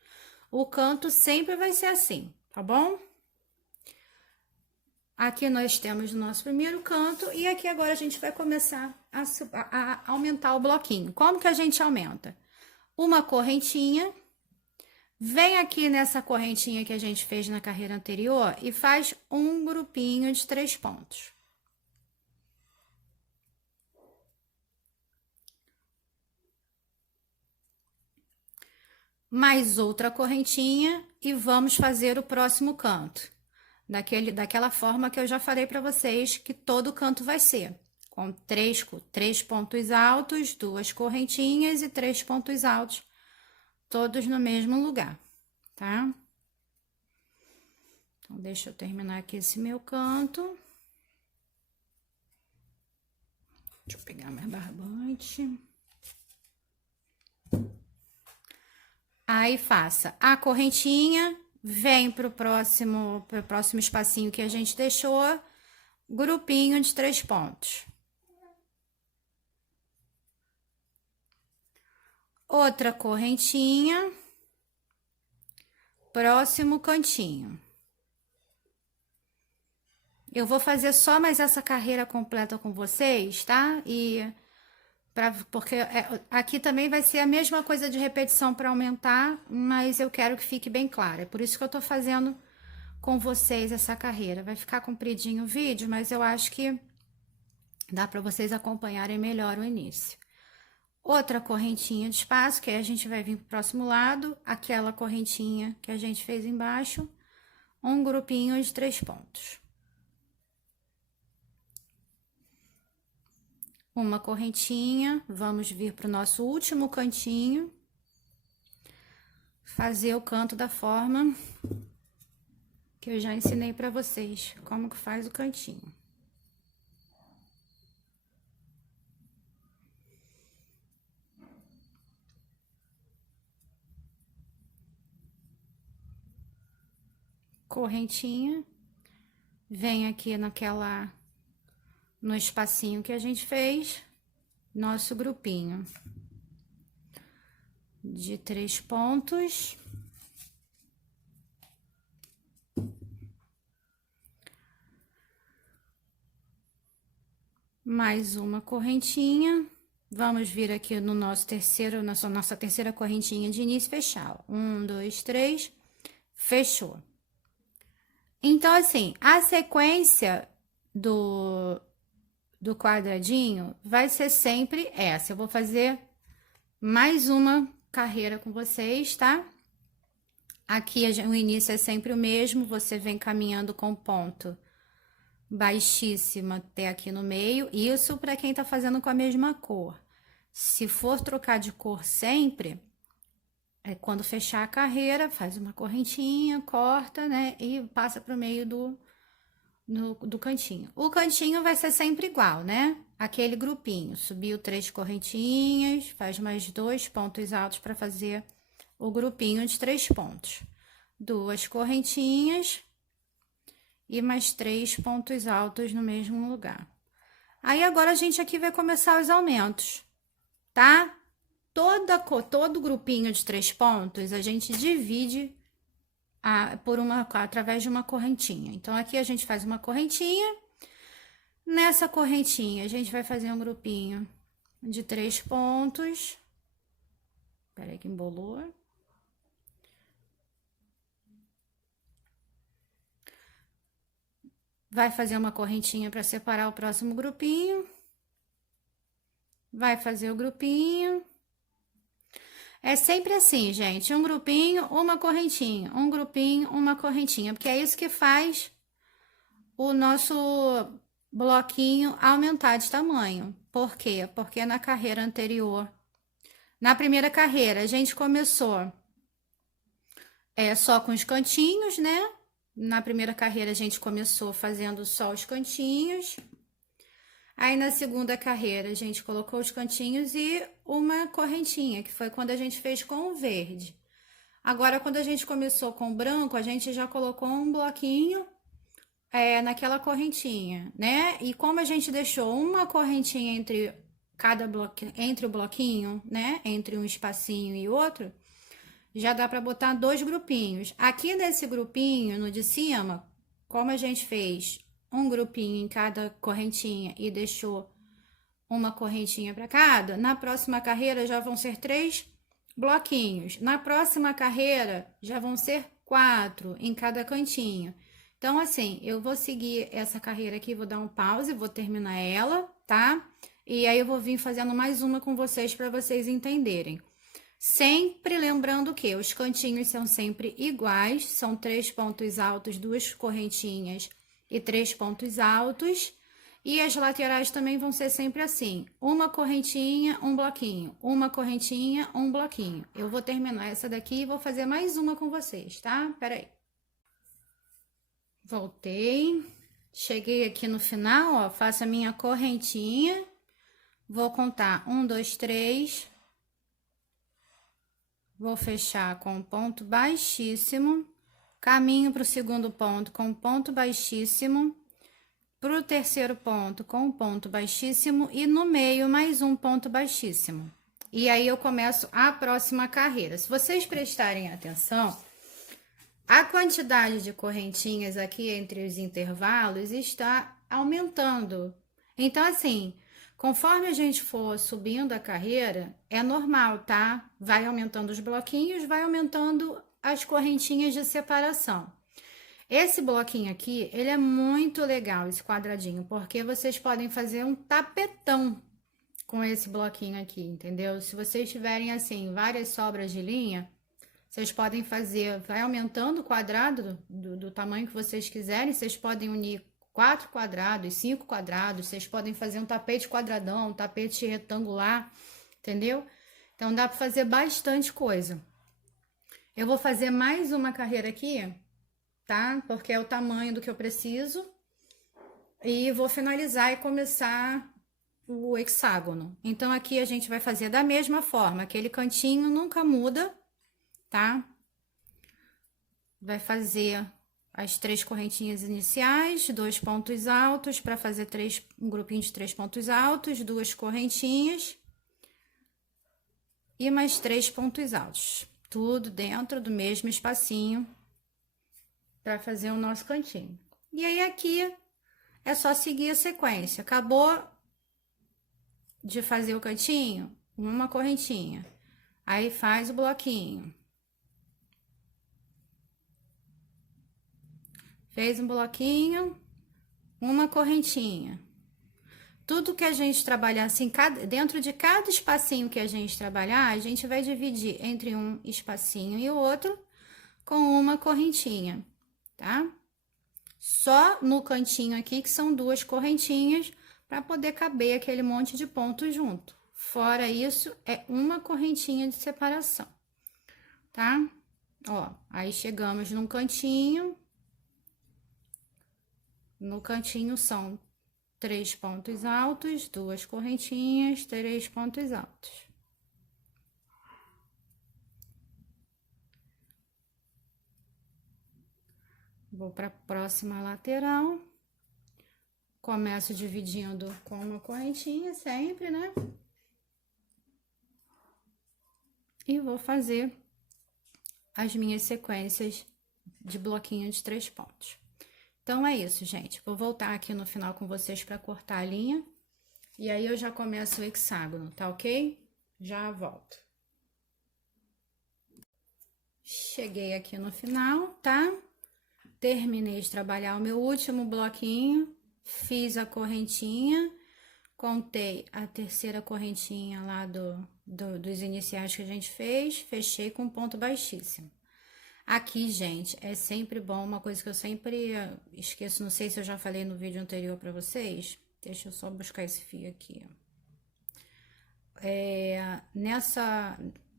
O canto sempre vai ser assim, tá bom? Aqui nós temos o nosso primeiro canto e aqui agora a gente vai começar a aumentar o bloquinho. Como que a gente aumenta? Uma correntinha, vem aqui nessa correntinha que a gente fez na carreira anterior e faz um grupinho de 3 pontos. Mais outra correntinha e vamos fazer o próximo canto. Daquela forma que eu já falei para vocês que todo canto vai ser. Com três pontos altos, duas correntinhas e 3 pontos altos, todos no mesmo lugar, tá? Então, deixa eu terminar aqui esse meu canto. Deixa eu pegar mais barbante. Aí, faça a correntinha, vem pro próximo espacinho que a gente deixou, grupinho de 3 pontos. Outra correntinha, próximo cantinho. Eu vou fazer só mais essa carreira completa com vocês, tá? Porque aqui também vai ser a mesma coisa de repetição para aumentar, mas eu quero que fique bem claro. É por isso que eu tô fazendo com vocês essa carreira. Vai ficar compridinho o vídeo, mas eu acho que dá para vocês acompanharem melhor o início. Outra correntinha de espaço, que aí a gente vai vir pro próximo lado, aquela correntinha que a gente fez embaixo, um grupinho de 3 pontos. Uma correntinha, vamos vir pro nosso último cantinho, fazer o canto da forma que eu já ensinei para vocês, como que faz o cantinho. Correntinha, vem aqui no espacinho que a gente fez, nosso grupinho de 3 pontos. Mais uma correntinha, vamos vir aqui no nosso nossa terceira correntinha de início e fechar. 1, 2, 3, fechou. Então, assim, a sequência do quadradinho vai ser sempre essa. Eu vou fazer mais uma carreira com vocês, tá? Aqui o início é sempre o mesmo, você vem caminhando com ponto baixíssimo até aqui no meio, isso para quem tá fazendo com a mesma cor. Se for trocar de cor sempre, quando fechar a carreira, faz uma correntinha, corta, né, e passa pro meio do cantinho. O cantinho vai ser sempre igual, né? Aquele grupinho, subiu 3 correntinhas, faz mais 2 pontos altos para fazer o grupinho de 3 pontos. 2 correntinhas e mais 3 pontos altos no mesmo lugar. Aí, agora a gente aqui vai começar os aumentos, tá? Todo grupinho de 3 pontos, a gente divide através de uma correntinha. Então, aqui a gente faz uma correntinha. Nessa correntinha, a gente vai fazer um grupinho de 3 pontos. Espera aí que embolou. Vai fazer uma correntinha para separar o próximo grupinho. Vai fazer o grupinho. É sempre assim, gente, um grupinho, uma correntinha, um grupinho, uma correntinha, porque é isso que faz o nosso bloquinho aumentar de tamanho. Por quê? Porque na carreira anterior, na primeira carreira, a gente começou só com os cantinhos, né? Na primeira carreira, a gente começou fazendo só os cantinhos. Aí, na segunda carreira, a gente colocou os cantinhos e uma correntinha, que foi quando a gente fez com o verde. Agora, quando a gente começou com o branco, a gente já colocou um bloquinho naquela correntinha, né? E como a gente deixou uma correntinha entre cada bloquinho, entre o bloquinho, né? Entre um espacinho e outro, já dá para botar 2 grupinhos. Aqui nesse grupinho, no de cima, como a gente fez um grupinho em cada correntinha e deixou uma correntinha para cada, na próxima carreira já vão ser 3 bloquinhos. Na próxima carreira já vão ser 4 em cada cantinho. Então, assim, eu vou seguir essa carreira aqui, vou dar um pause, vou terminar ela, tá? E aí eu vou vir fazendo mais uma com vocês para vocês entenderem. Sempre lembrando que os cantinhos são sempre iguais, são 3 pontos altos, 2 correntinhas e 3 pontos altos. E as laterais também vão ser sempre assim, uma correntinha, um bloquinho, uma correntinha, um bloquinho. Eu vou terminar essa daqui e vou fazer mais uma com vocês, tá? Pera aí. Voltei, cheguei aqui no final, ó, faço a minha correntinha, vou contar 1, 2, 3, vou fechar com um ponto baixíssimo, caminho para o segundo ponto com um ponto baixíssimo, para o terceiro ponto com um ponto baixíssimo e no meio mais um ponto baixíssimo. E aí eu começo a próxima carreira. Se vocês prestarem atenção, a quantidade de correntinhas aqui entre os intervalos está aumentando. Então, assim, conforme a gente for subindo a carreira, é normal, tá? Vai aumentando os bloquinhos, vai aumentando as correntinhas de separação. Esse bloquinho aqui, ele é muito legal, esse quadradinho, porque vocês podem fazer um tapetão com esse bloquinho aqui, entendeu? Se vocês tiverem, assim, várias sobras de linha, vocês podem fazer, vai aumentando o quadrado do tamanho que vocês quiserem, vocês podem unir 4 quadrados, 5 quadrados, vocês podem fazer um tapete quadradão, um tapete retangular, entendeu? Então, dá para fazer bastante coisa. Eu vou fazer mais uma carreira aqui, tá? Porque é o tamanho do que eu preciso. E vou finalizar e começar o hexágono. Então, aqui a gente vai fazer da mesma forma, aquele cantinho nunca muda, tá? Vai fazer as 3 correntinhas iniciais, 2 pontos altos, para fazer um grupinho de 3 pontos altos, 2 correntinhas e mais 3 pontos altos. Tudo dentro do mesmo espacinho para fazer o nosso cantinho. E aí, aqui é só seguir a sequência. Acabou de fazer o cantinho, uma correntinha. Aí, faz o bloquinho. Fez um bloquinho, uma correntinha. Tudo que a gente trabalhar assim, dentro de cada espacinho que a gente trabalhar, a gente vai dividir entre um espacinho e o outro com uma correntinha, tá? Só no cantinho aqui, que são 2 correntinhas, para poder caber aquele monte de pontos junto. Fora isso, é uma correntinha de separação, tá? Ó, aí chegamos num cantinho. No cantinho são 3 pontos altos, 2 correntinhas, 3 pontos altos. Vou para a próxima lateral. Começo dividindo com uma correntinha sempre, né? E vou fazer as minhas sequências de bloquinho de 3 pontos. Então, é isso, gente. Vou voltar aqui no final com vocês para cortar a linha. E aí, eu já começo o hexágono, tá ok? Já volto. Cheguei aqui no final, tá? Terminei de trabalhar o meu último bloquinho. Fiz a correntinha. Contei a terceira correntinha lá dos iniciais que a gente fez. Fechei com ponto baixíssimo. Aqui, gente, é sempre bom, uma coisa que eu sempre esqueço, não sei se eu já falei no vídeo anterior pra vocês, deixa eu só buscar esse fio aqui, ó.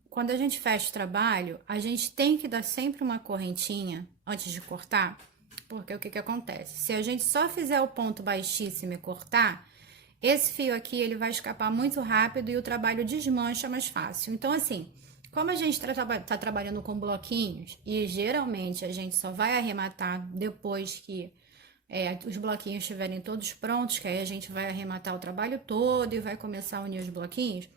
Quando a gente fecha o trabalho, a gente tem que dar sempre uma correntinha antes de cortar, porque o que que acontece? Se a gente só fizer o ponto baixíssimo e cortar, esse fio aqui, ele vai escapar muito rápido e o trabalho desmancha mais fácil. Então, assim, como a gente tá trabalhando com bloquinhos, e geralmente a gente só vai arrematar depois que os bloquinhos estiverem todos prontos, que aí a gente vai arrematar o trabalho todo e vai começar a unir os bloquinhos,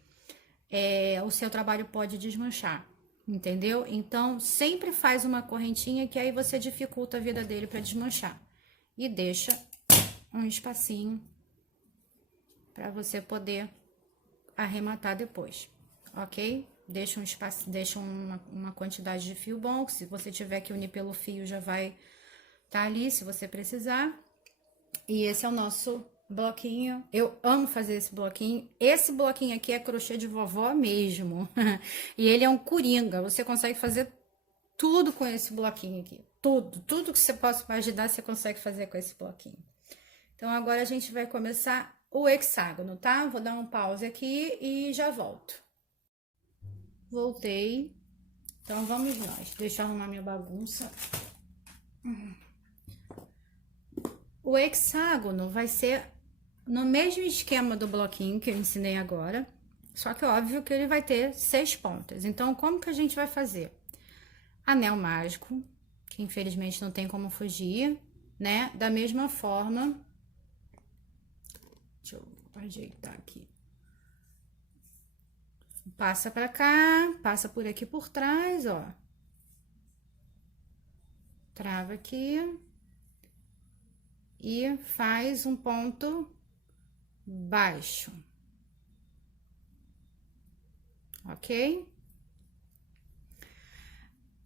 o seu trabalho pode desmanchar, entendeu? Então, sempre faz uma correntinha que aí você dificulta a vida dele para desmanchar. E deixa um espacinho para você poder arrematar depois, ok? Deixa um espaço, deixa uma quantidade de fio bom, que se você tiver que unir pelo fio já vai tá ali, se você precisar. E esse é o nosso bloquinho. Eu amo fazer esse bloquinho. Esse bloquinho aqui é crochê de vovó mesmo. E ele é um coringa. Você consegue fazer tudo com esse bloquinho aqui. Tudo que você possa imaginar, você consegue fazer com esse bloquinho. Então, agora a gente vai começar o hexágono, tá? Vou dar um pause aqui e já volto. Voltei. Então, vamos nós. Deixa eu arrumar minha bagunça. O hexágono vai ser no mesmo esquema do bloquinho que eu ensinei agora, só que óbvio que ele vai ter 6 pontas. Então, como que a gente vai fazer? Anel mágico, que infelizmente não tem como fugir, né? Da mesma forma, deixa eu ajeitar aqui. Passa pra cá, passa por aqui por trás, ó. Trava aqui. E faz um ponto baixo, ok?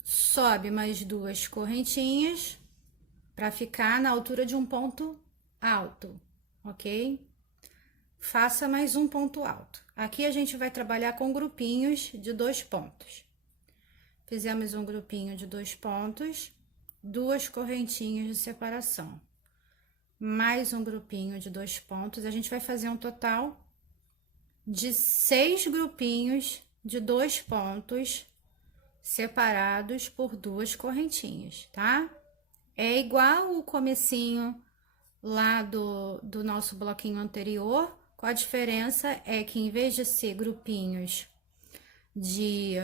Sobe mais 2 correntinhas para ficar na altura de um ponto alto, ok? Faça mais um ponto alto. Aqui a gente vai trabalhar com grupinhos de 2 pontos. Fizemos um grupinho de 2 pontos, 2 correntinhas de separação. Mais um grupinho de 2 pontos, a gente vai fazer um total de 6 grupinhos de 2 pontos separados por 2 correntinhas, tá? É igual o comecinho lá do nosso bloquinho anterior, com a diferença é que em vez de ser grupinhos de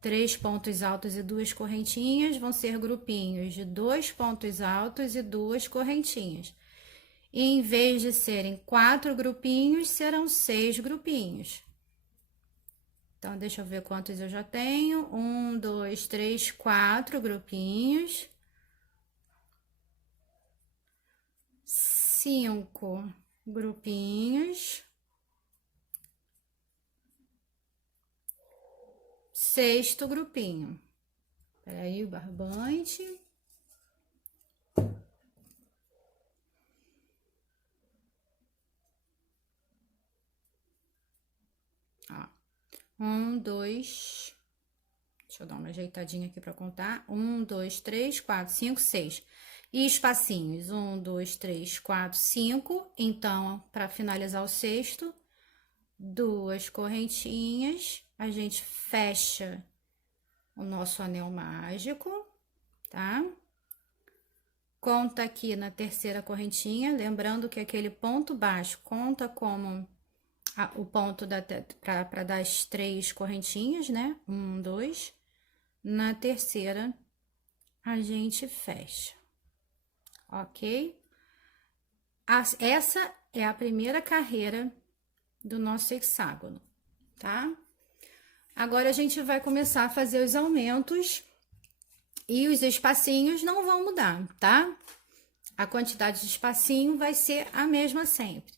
3 pontos altos e 2 correntinhas, vão ser grupinhos de 2 pontos altos e 2 correntinhas. E em vez de serem 4 grupinhos, serão 6 grupinhos. Então, deixa eu ver quantos eu já tenho. 1, 2, 3, 4 grupinhos. 5 grupinhos. 6º grupinho. Peraí, o barbante. Ó, 1, 2, deixa eu dar uma ajeitadinha aqui para contar. 1, 2, 3, 4, 5, 6. E espacinhos, 1, 2, 3, 4, 5. Então, para finalizar o 6º, 2 correntinhas, a gente fecha o nosso anel mágico, tá? Conta aqui na 3ª correntinha, lembrando que aquele ponto baixo conta como o ponto para dar as 3 correntinhas, né? 1, 2. Na 3ª, a gente fecha, ok? Essa é a primeira carreira do nosso hexágono, tá? Agora, a gente vai começar a fazer os aumentos e os espacinhos não vão mudar, tá? A quantidade de espacinho vai ser a mesma sempre.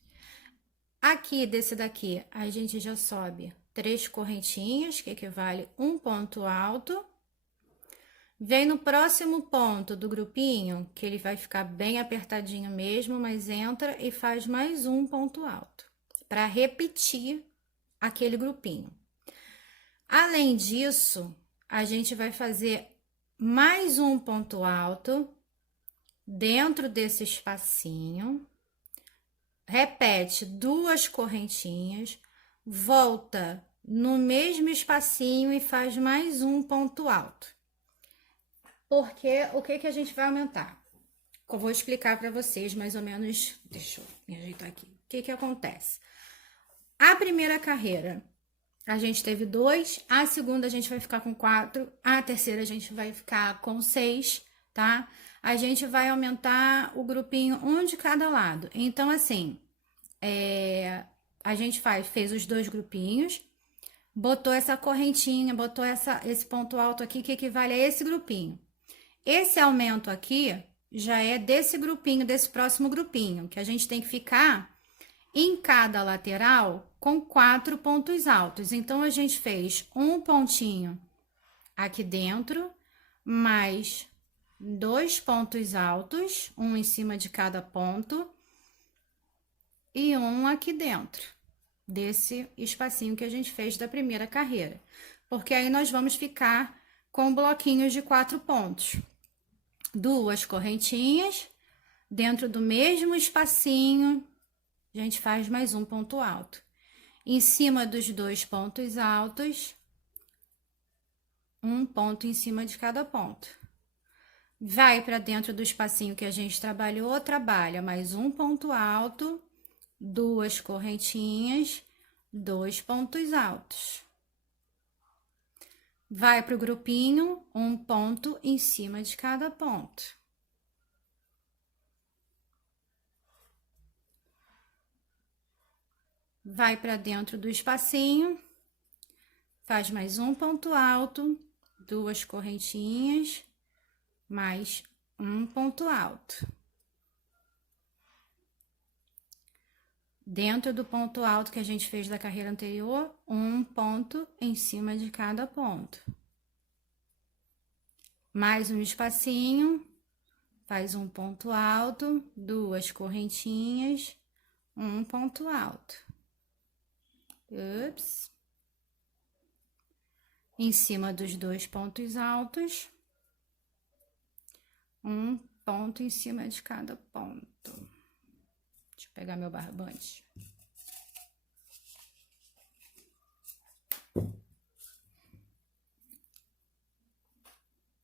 Aqui, desse daqui, a gente já sobe 3 correntinhas, que equivale um ponto alto. Vem no próximo ponto do grupinho, que ele vai ficar bem apertadinho mesmo, mas entra e faz mais um ponto alto, para repetir aquele grupinho. Além disso, a gente vai fazer mais um ponto alto dentro desse espacinho, repete 2 correntinhas, volta no mesmo espacinho e faz mais um ponto alto. Porque o que a gente vai aumentar? Eu vou explicar para vocês mais ou menos, deixa eu me ajeitar aqui. O que acontece? A primeira carreira, a gente teve 2, a segunda a gente vai ficar com 4, a terceira a gente vai ficar com 6, tá? a gente vai aumentar o grupinho um de cada lado. Então, assim, a gente fez os dois grupinhos, botou essa correntinha, botou esse ponto alto aqui, que equivale a esse grupinho. Esse aumento aqui já é desse grupinho, desse próximo grupinho, que a gente tem que ficar em cada lateral com 4 pontos altos. Então, a gente fez um pontinho aqui dentro, mais 2 pontos altos, um em cima de cada ponto, e um aqui dentro, desse espacinho que a gente fez da primeira carreira. Porque aí nós vamos ficar com bloquinhos de 4 pontos. 2 correntinhas, dentro do mesmo espacinho, a gente faz mais um ponto alto. Em cima dos 2 pontos altos, um ponto em cima de cada ponto. Vai para dentro do espacinho que a gente trabalhou, trabalha mais um ponto alto, 2 correntinhas, 2 pontos altos. Vai para o grupinho, um ponto em cima de cada ponto. Vai para dentro do espacinho, faz mais um ponto alto, 2 correntinhas, mais um ponto alto. Dentro do ponto alto que a gente fez da carreira anterior, um ponto em cima de cada ponto. Mais um espacinho, faz um ponto alto, 2 correntinhas, um ponto alto. Ups. Em cima dos 2 pontos altos, um ponto em cima de cada ponto. Deixa eu pegar meu barbante.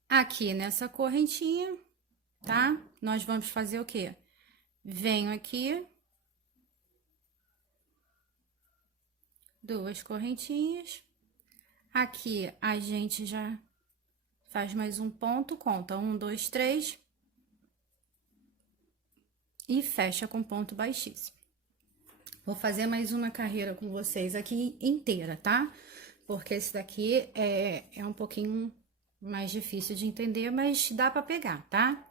Aqui nessa correntinha, tá? Nós vamos fazer o quê? Venho aqui, 2 correntinhas. Aqui a gente já faz mais um ponto, conta 1, 2, 3 e fecha com ponto baixíssimo. Vou fazer mais uma carreira com vocês aqui inteira, tá? Porque esse daqui é um pouquinho mais difícil de entender, mas dá para pegar, tá?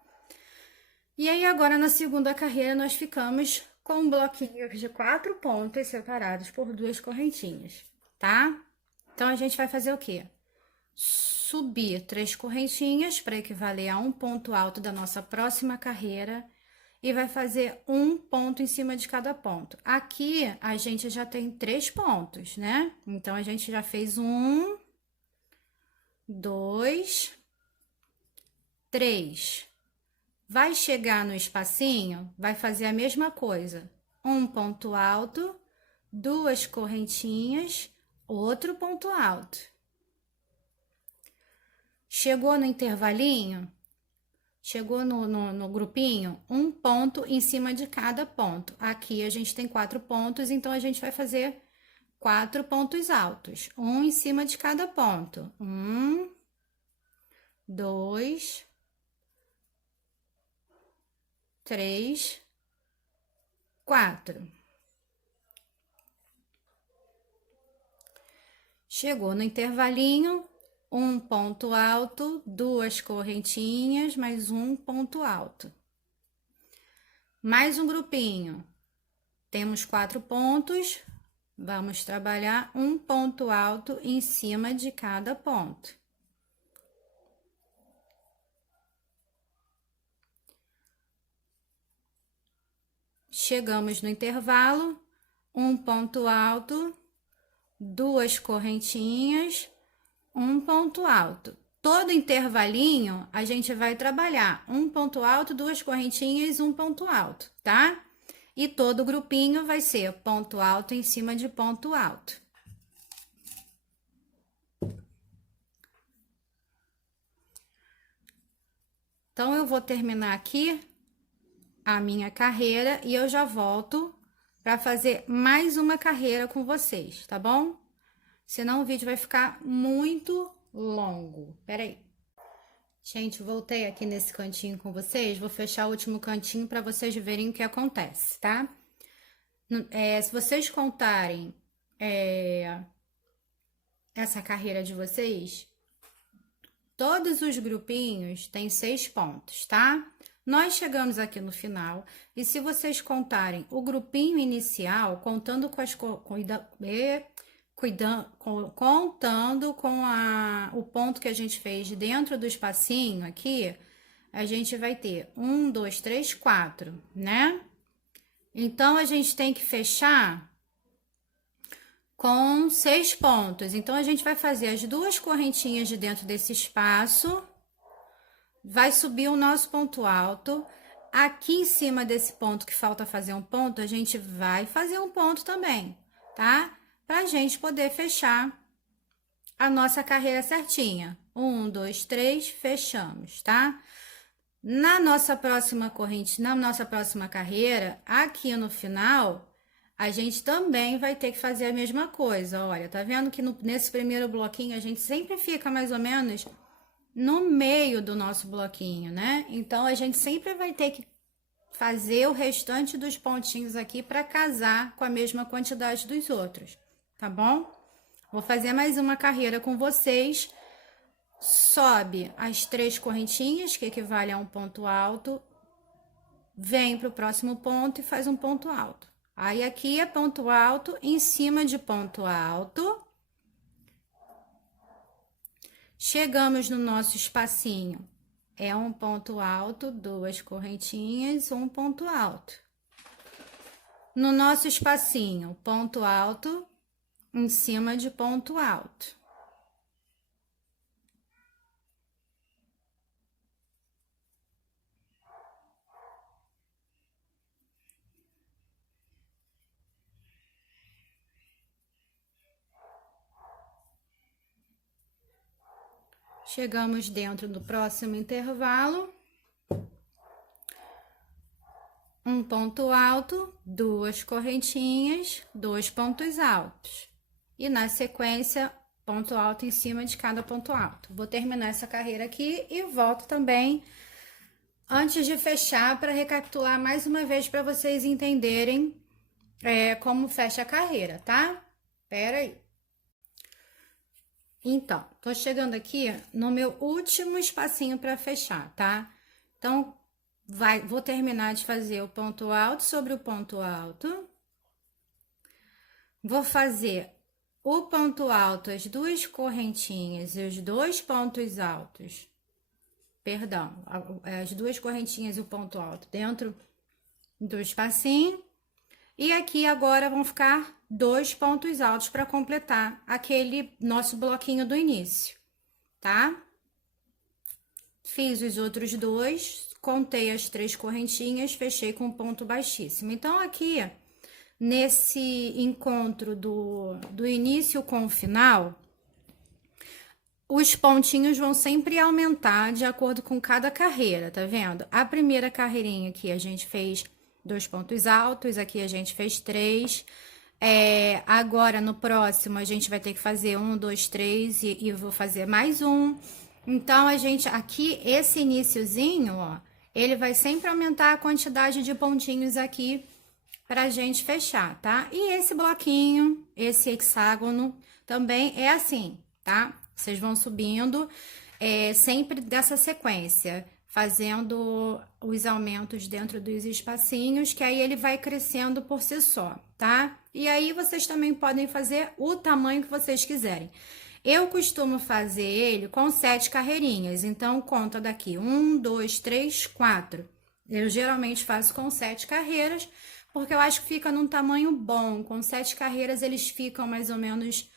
E aí, agora na segunda carreira, nós ficamos com um bloquinho de 4 pontos separados por 2 correntinhas, tá? Então, a gente vai fazer o quê? Subir 3 correntinhas para equivaler a um ponto alto da nossa próxima carreira e vai fazer um ponto em cima de cada ponto. Aqui, a gente já tem 3 pontos, né? Então, a gente já fez 1, 2, 3. Vai chegar no espacinho, vai fazer a mesma coisa. Um ponto alto, 2 correntinhas, outro ponto alto. Chegou no intervalinho, chegou no grupinho, um ponto em cima de cada ponto. Aqui a gente tem 4 pontos, então a gente vai fazer 4 pontos altos, um em cima de cada ponto. 1, 2, 3, 4. Chegou no intervalinho, um ponto alto, 2 correntinhas, mais um ponto alto. Mais um grupinho. Temos 4 pontos, vamos trabalhar um ponto alto em cima de cada ponto. Chegamos no intervalo, um ponto alto, 2 correntinhas, um ponto alto. Todo intervalinho, a gente vai trabalhar um ponto alto, 2 correntinhas, um ponto alto, tá? E todo grupinho vai ser ponto alto em cima de ponto alto. Então, eu vou terminar aqui a minha carreira e eu já volto para fazer mais uma carreira com vocês, tá bom? Senão o vídeo vai ficar muito longo. Pera aí. Gente, voltei aqui nesse cantinho com vocês. Vou fechar o último cantinho para vocês verem o que acontece, tá? Se vocês contarem essa carreira de vocês, todos os grupinhos têm 6 pontos, tá? Nós chegamos aqui no final, e se vocês contarem o grupinho inicial, contando com as contando com o ponto que a gente fez dentro do espacinho aqui, a gente vai ter 1, 2, 3, 4, né? Então, a gente tem que fechar com 6 pontos. Então, a gente vai fazer as 2 correntinhas de dentro desse espaço, vai subir o nosso ponto alto. Aqui em cima desse ponto que falta fazer um ponto, a gente vai fazer um ponto também, tá? Pra gente poder fechar a nossa carreira certinha. 1, 2, 3, fechamos, tá? Na nossa próxima corrente, na nossa próxima carreira, aqui no final, a gente também vai ter que fazer a mesma coisa. Olha, tá vendo que nesse primeiro bloquinho a gente sempre fica mais ou menos no meio do nosso bloquinho, né? Então, a gente sempre vai ter que fazer o restante dos pontinhos aqui para casar com a mesma quantidade dos outros, tá bom? Vou fazer mais uma carreira com vocês. Sobe as 3 correntinhas, que equivale a um ponto alto, vem para o próximo ponto e faz um ponto alto. Aí, aqui é ponto alto em cima de ponto alto. Chegamos no nosso espacinho, é um ponto alto, 2 correntinhas, um ponto alto. No nosso espacinho, ponto alto em cima de ponto alto. Chegamos dentro do próximo intervalo. Um ponto alto, 2 correntinhas, 2 pontos altos. E na sequência, ponto alto em cima de cada ponto alto. Vou terminar essa carreira aqui e volto também antes de fechar para recapitular mais uma vez para vocês entenderem como fecha a carreira, tá? Pera aí. Então, tô chegando aqui no meu último espacinho para fechar, tá? Então, vou terminar de fazer o ponto alto sobre o ponto alto. Vou fazer o ponto alto, as 2 correntinhas e os 2 pontos altos. Perdão, as 2 correntinhas e o ponto alto dentro do espacinho. E aqui agora vão ficar 2 pontos altos para completar aquele nosso bloquinho do início, tá? Fiz os outros 2, contei as 3 correntinhas, fechei com ponto baixíssimo. Então, aqui, nesse encontro do início com o final, os pontinhos vão sempre aumentar de acordo com cada carreira, tá vendo? A primeira carreirinha aqui a gente fez 2 pontos altos, aqui a gente fez 3. Agora, no próximo, a gente vai ter que fazer 1, 2, 3 e vou fazer mais um. Então, a gente, aqui, esse iniciozinho, ó, ele vai sempre aumentar a quantidade de pontinhos aqui pra gente fechar, tá? E esse bloquinho, esse hexágono, também é assim, tá? Vocês vão subindo sempre dessa sequência, fazendo os aumentos dentro dos espacinhos, que aí ele vai crescendo por si só, tá? E aí, vocês também podem fazer o tamanho que vocês quiserem. Eu costumo fazer ele com 7 carreirinhas, então, conta daqui, 1, 2, 3, 4. Eu geralmente faço com 7 carreiras, porque eu acho que fica num tamanho bom. Com 7 carreiras, eles ficam mais ou menos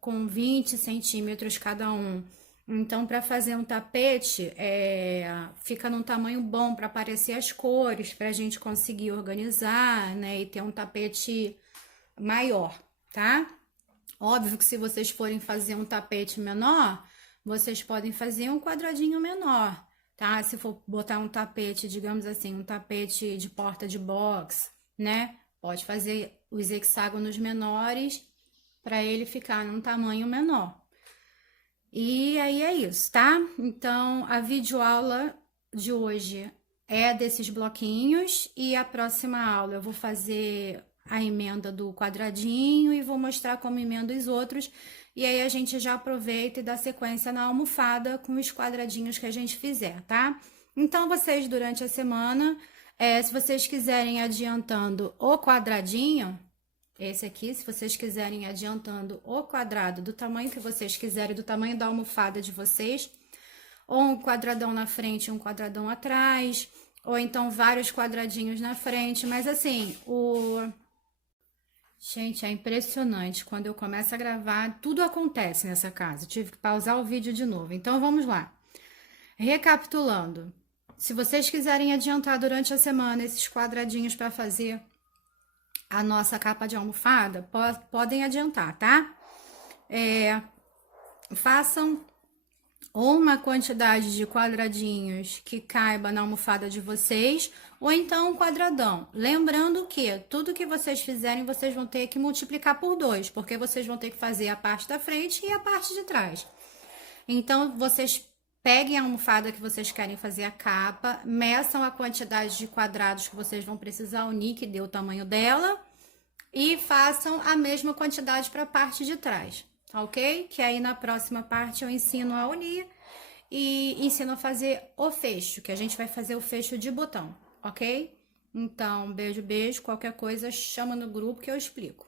com 20 centímetros cada um. Então, para fazer um tapete, fica num tamanho bom para aparecer as cores, para a gente conseguir organizar, né? E ter um tapete maior, tá? Óbvio que se vocês forem fazer um tapete menor, vocês podem fazer um quadradinho menor, tá? Se for botar um tapete, digamos assim, um tapete de porta de box, né? Pode fazer os hexágonos menores para ele ficar num tamanho menor. E aí é isso, tá? Então, a videoaula de hoje é desses bloquinhos e a próxima aula eu vou fazer a emenda do quadradinho e vou mostrar como emendo os outros. E aí a gente já aproveita e dá sequência na almofada com os quadradinhos que a gente fizer, tá? Então, vocês durante a semana, se vocês quiserem adiantando o quadradinho, esse aqui, se vocês quiserem adiantando o quadrado do tamanho que vocês quiserem, do tamanho da almofada de vocês, ou um quadradão na frente e um quadradão atrás, ou então vários quadradinhos na frente, mas assim, Gente, é impressionante, quando eu começo a gravar, tudo acontece nessa casa, eu tive que pausar o vídeo de novo, então vamos lá. Recapitulando, se vocês quiserem adiantar durante a semana esses quadradinhos para fazer a nossa capa de almofada, podem adiantar, tá? Façam uma quantidade de quadradinhos que caiba na almofada de vocês, ou então um quadradão. Lembrando que tudo que vocês fizerem, vocês vão ter que multiplicar por 2, porque vocês vão ter que fazer a parte da frente e a parte de trás. Então, vocês peguem a almofada que vocês querem fazer a capa, meçam a quantidade de quadrados que vocês vão precisar unir, que dê o tamanho dela, e façam a mesma quantidade para a parte de trás, ok? Que aí na próxima parte eu ensino a unir e ensino a fazer o fecho, que a gente vai fazer o fecho de botão, ok? Então, beijo, beijo. Qualquer coisa, chama no grupo que eu explico.